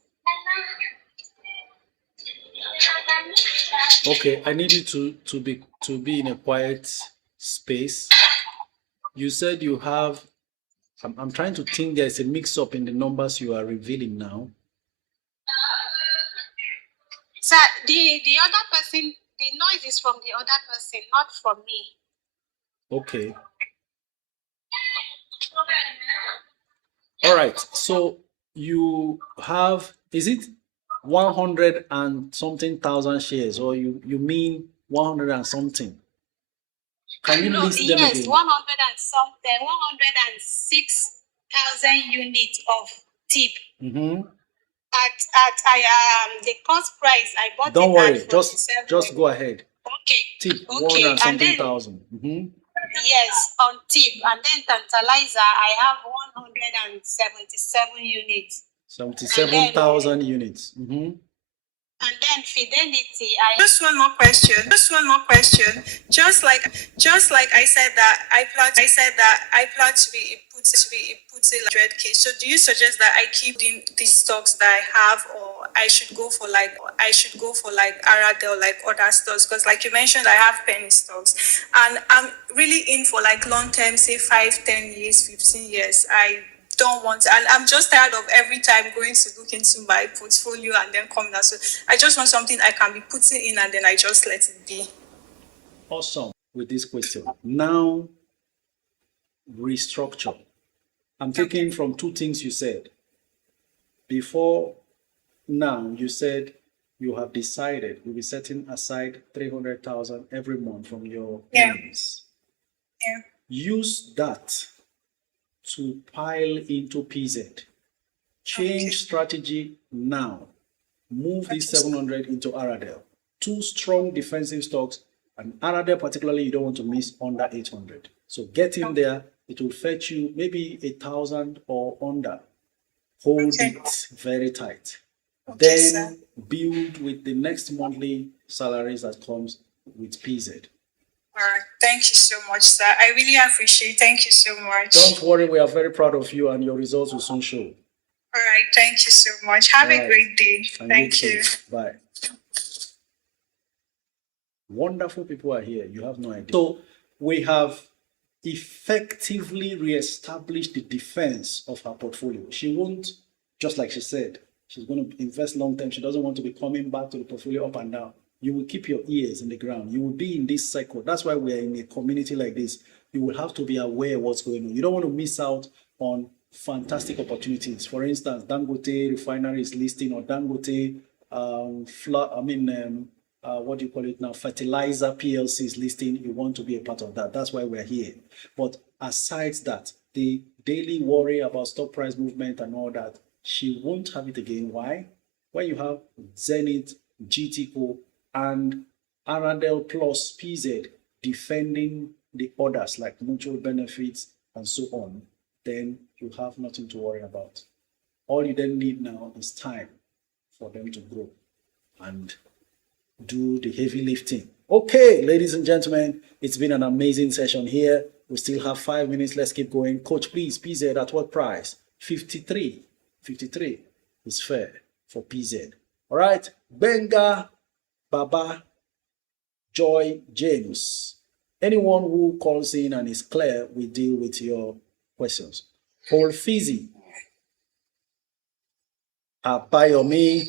Okay, I need you to be in a quiet space. You said you have. I'm trying to think. There's a mix-up in the numbers you are revealing now. Sir, the other person, the noise is from the other person, not from me. Okay. All right. So you have, is it 100 and something thousand shares, or you mean 100 and something? Can you list them yes, again? 100 and something, 106,000 units of tip. At the cost price I bought. Don't it worry, at 47. just go ahead. Okay. Tip Okay. 100 and something then, thousand. Yes, on tip, and then Tantalizer I have 177 units. 77,000 units. And then Fidelity, I just one more question. Just like I said that I plan to be put in 100K. So do you suggest that I keep in these stocks that I have, or I should go for like Aradel, like other stocks? Because like you mentioned, I have penny stocks, and I'm really in for like long term, say 5, 10 years, 15 years. I don't want to, and I'm just tired of every time going to look into my portfolio and then coming out. So I just want something I can be putting in and then I just let it be. Awesome with this question. Now, restructure. I'm taking from 2 things you said. Before now, you said you have decided you'll be setting aside 300,000 every month from your earnings. Use that to pile into PZ. Change strategy now. Move this 700 into Aradel. 2 strong defensive stocks, and Aradel particularly you don't want to miss under 800. So get in there. It will fetch you maybe 1,000 or under. Hold it very tight. Then build with the next monthly salaries that comes with PZ. All right. Thank you so much, sir. I really appreciate it. Thank you so much. Don't worry, we are very proud of you and your results will soon show. All right. Thank you so much. Have a great day. And Thank you. Bye. Wonderful people are here. You have no idea. So we have effectively reestablished the defense of her portfolio. She won't, just like she said, she's going to invest long term. She doesn't want to be coming back to the portfolio up and down. You will keep your ears in the ground. You will be in this cycle. That's why we are in a community like this. You will have to be aware of what's going on. You don't want to miss out on fantastic opportunities. For instance, Dangote refinery is listing, or Dangote, what do you call it now? Fertilizer PLC is listing. You want to be a part of that. That's why we're here. But aside that, the daily worry about stock price movement and all that, she won't have it again. Why? When you have Zenith, GTCO, and Aradel plus PZ defending the others like mutual benefits and so on, then you have nothing to worry about. All you then need now is time for them to grow and do the heavy lifting. Okay, ladies and gentlemen, it's been an amazing session here. We still have 5 minutes. Let's keep going. Coach, please, PZ at what price? 53. 53 is fair for PZ. All right, Benga, Baba, Joy, James. Anyone who calls in and is clear, we deal with your questions. Paul Fizzy, Abayomi.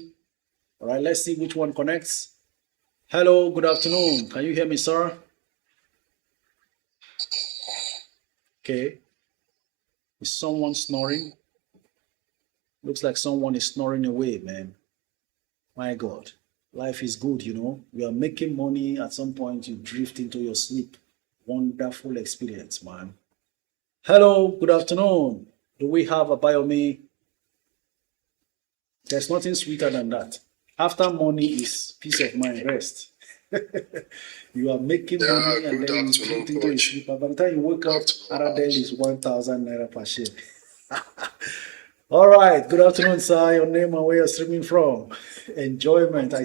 All right, let's see which one connects. Hello, good afternoon. Can you hear me, sir? Okay. Is someone snoring? Looks like someone is snoring away, man. My God. Life is good, you know. You are making money. At some point, you drift into your sleep. Wonderful experience, man. Hello, good afternoon. Do we have a Abayomi? There's nothing sweeter than that. After money is peace of mind, rest. You are making money and then you drift into your sleep. By the time you wake up, Aradel is 1,000 naira per share. All right. Good afternoon, sir. Your name and where you're streaming from. Enjoyment. My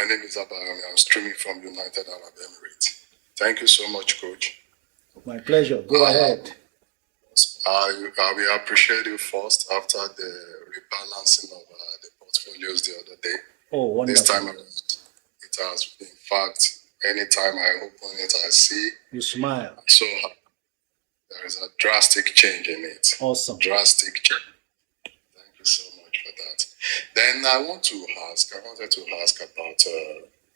name is Abayomi. I'm streaming from United Arab Emirates. Thank you so much, Coach. My pleasure. Go ahead. We appreciate you first after the rebalancing of the portfolios the other day. Oh, wonderful. This time around, it has, in fact, anytime I open it, I see. You smile. So there is a drastic change in it. Awesome. Drastic change. Thank you so much for that. Then I wanted to ask about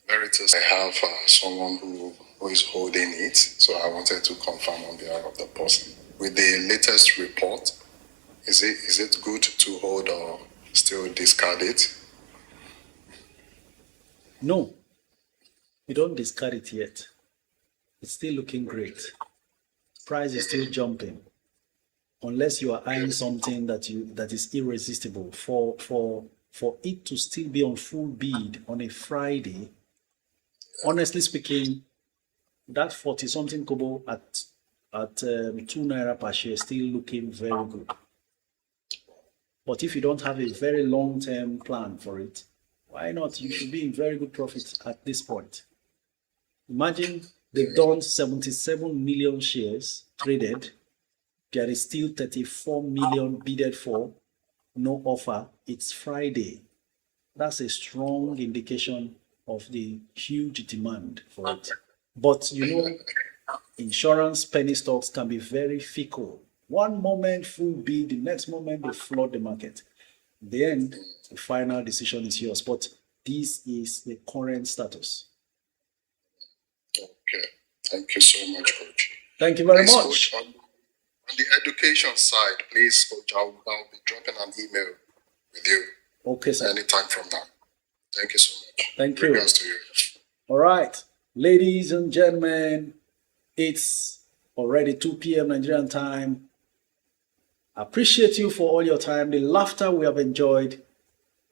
Veritas. I have someone who is holding it, so I wanted to confirm on behalf of the person. With the latest report, is it good to hold or still discard it? No, you don't discard it yet. It's still looking great. Price is still jumping. Unless you are eyeing something that is irresistible. For it to still be on full bid on a Friday, honestly speaking, that 40-something kobo at 2 naira per share still looking very good. But if you don't have a very long-term plan for it, why not? You should be in very good profit at this point. Imagine they've done 77 million shares traded. There is still 34 million bidded for, no offer. It's Friday. That's a strong indication of the huge demand for it. But you know, insurance penny stocks can be very fickle. One moment full bid, the next moment they flood the market. In the end, the final decision is yours. But this is the current status. Okay. Thank you so much, Coach. Thank you very much. Coach, on the education side, please, Coach, I'll be dropping an email with you. Okay, sir. Anytime from now. Thank you so much. Thank you. Regards to you. All right. Ladies and gentlemen, it's already 2 p.m. Nigerian time. I appreciate you for all your time, the laughter we have enjoyed,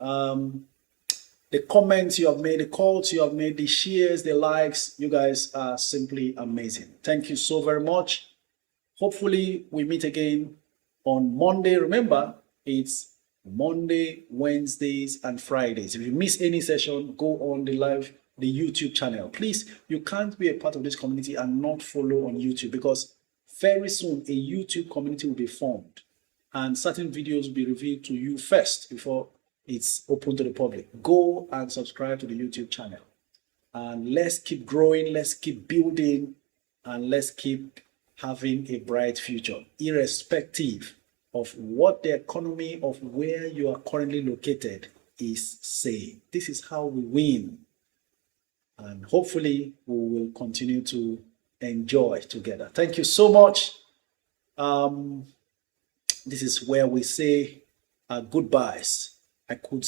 the comments you have made, the calls you have made, the shares, the likes. You guys are simply amazing. Thank you so very much. Hopefully, we meet again on Monday. Remember, it's Monday, Wednesdays, and Fridays. If you miss any session, go on the live the YouTube channel. Please, you can't be a part of this community and not follow on YouTube, because very soon a YouTube community will be formed and certain videos will be revealed to you first before it's open to the public. Go and subscribe to the YouTube channel. And let's keep growing, let's keep building, and let's keep having a bright future, irrespective of what the economy of where you are currently located is saying. This is how we win. And hopefully we will continue to enjoy together. Thank you so much. This is where we say our goodbyes. I could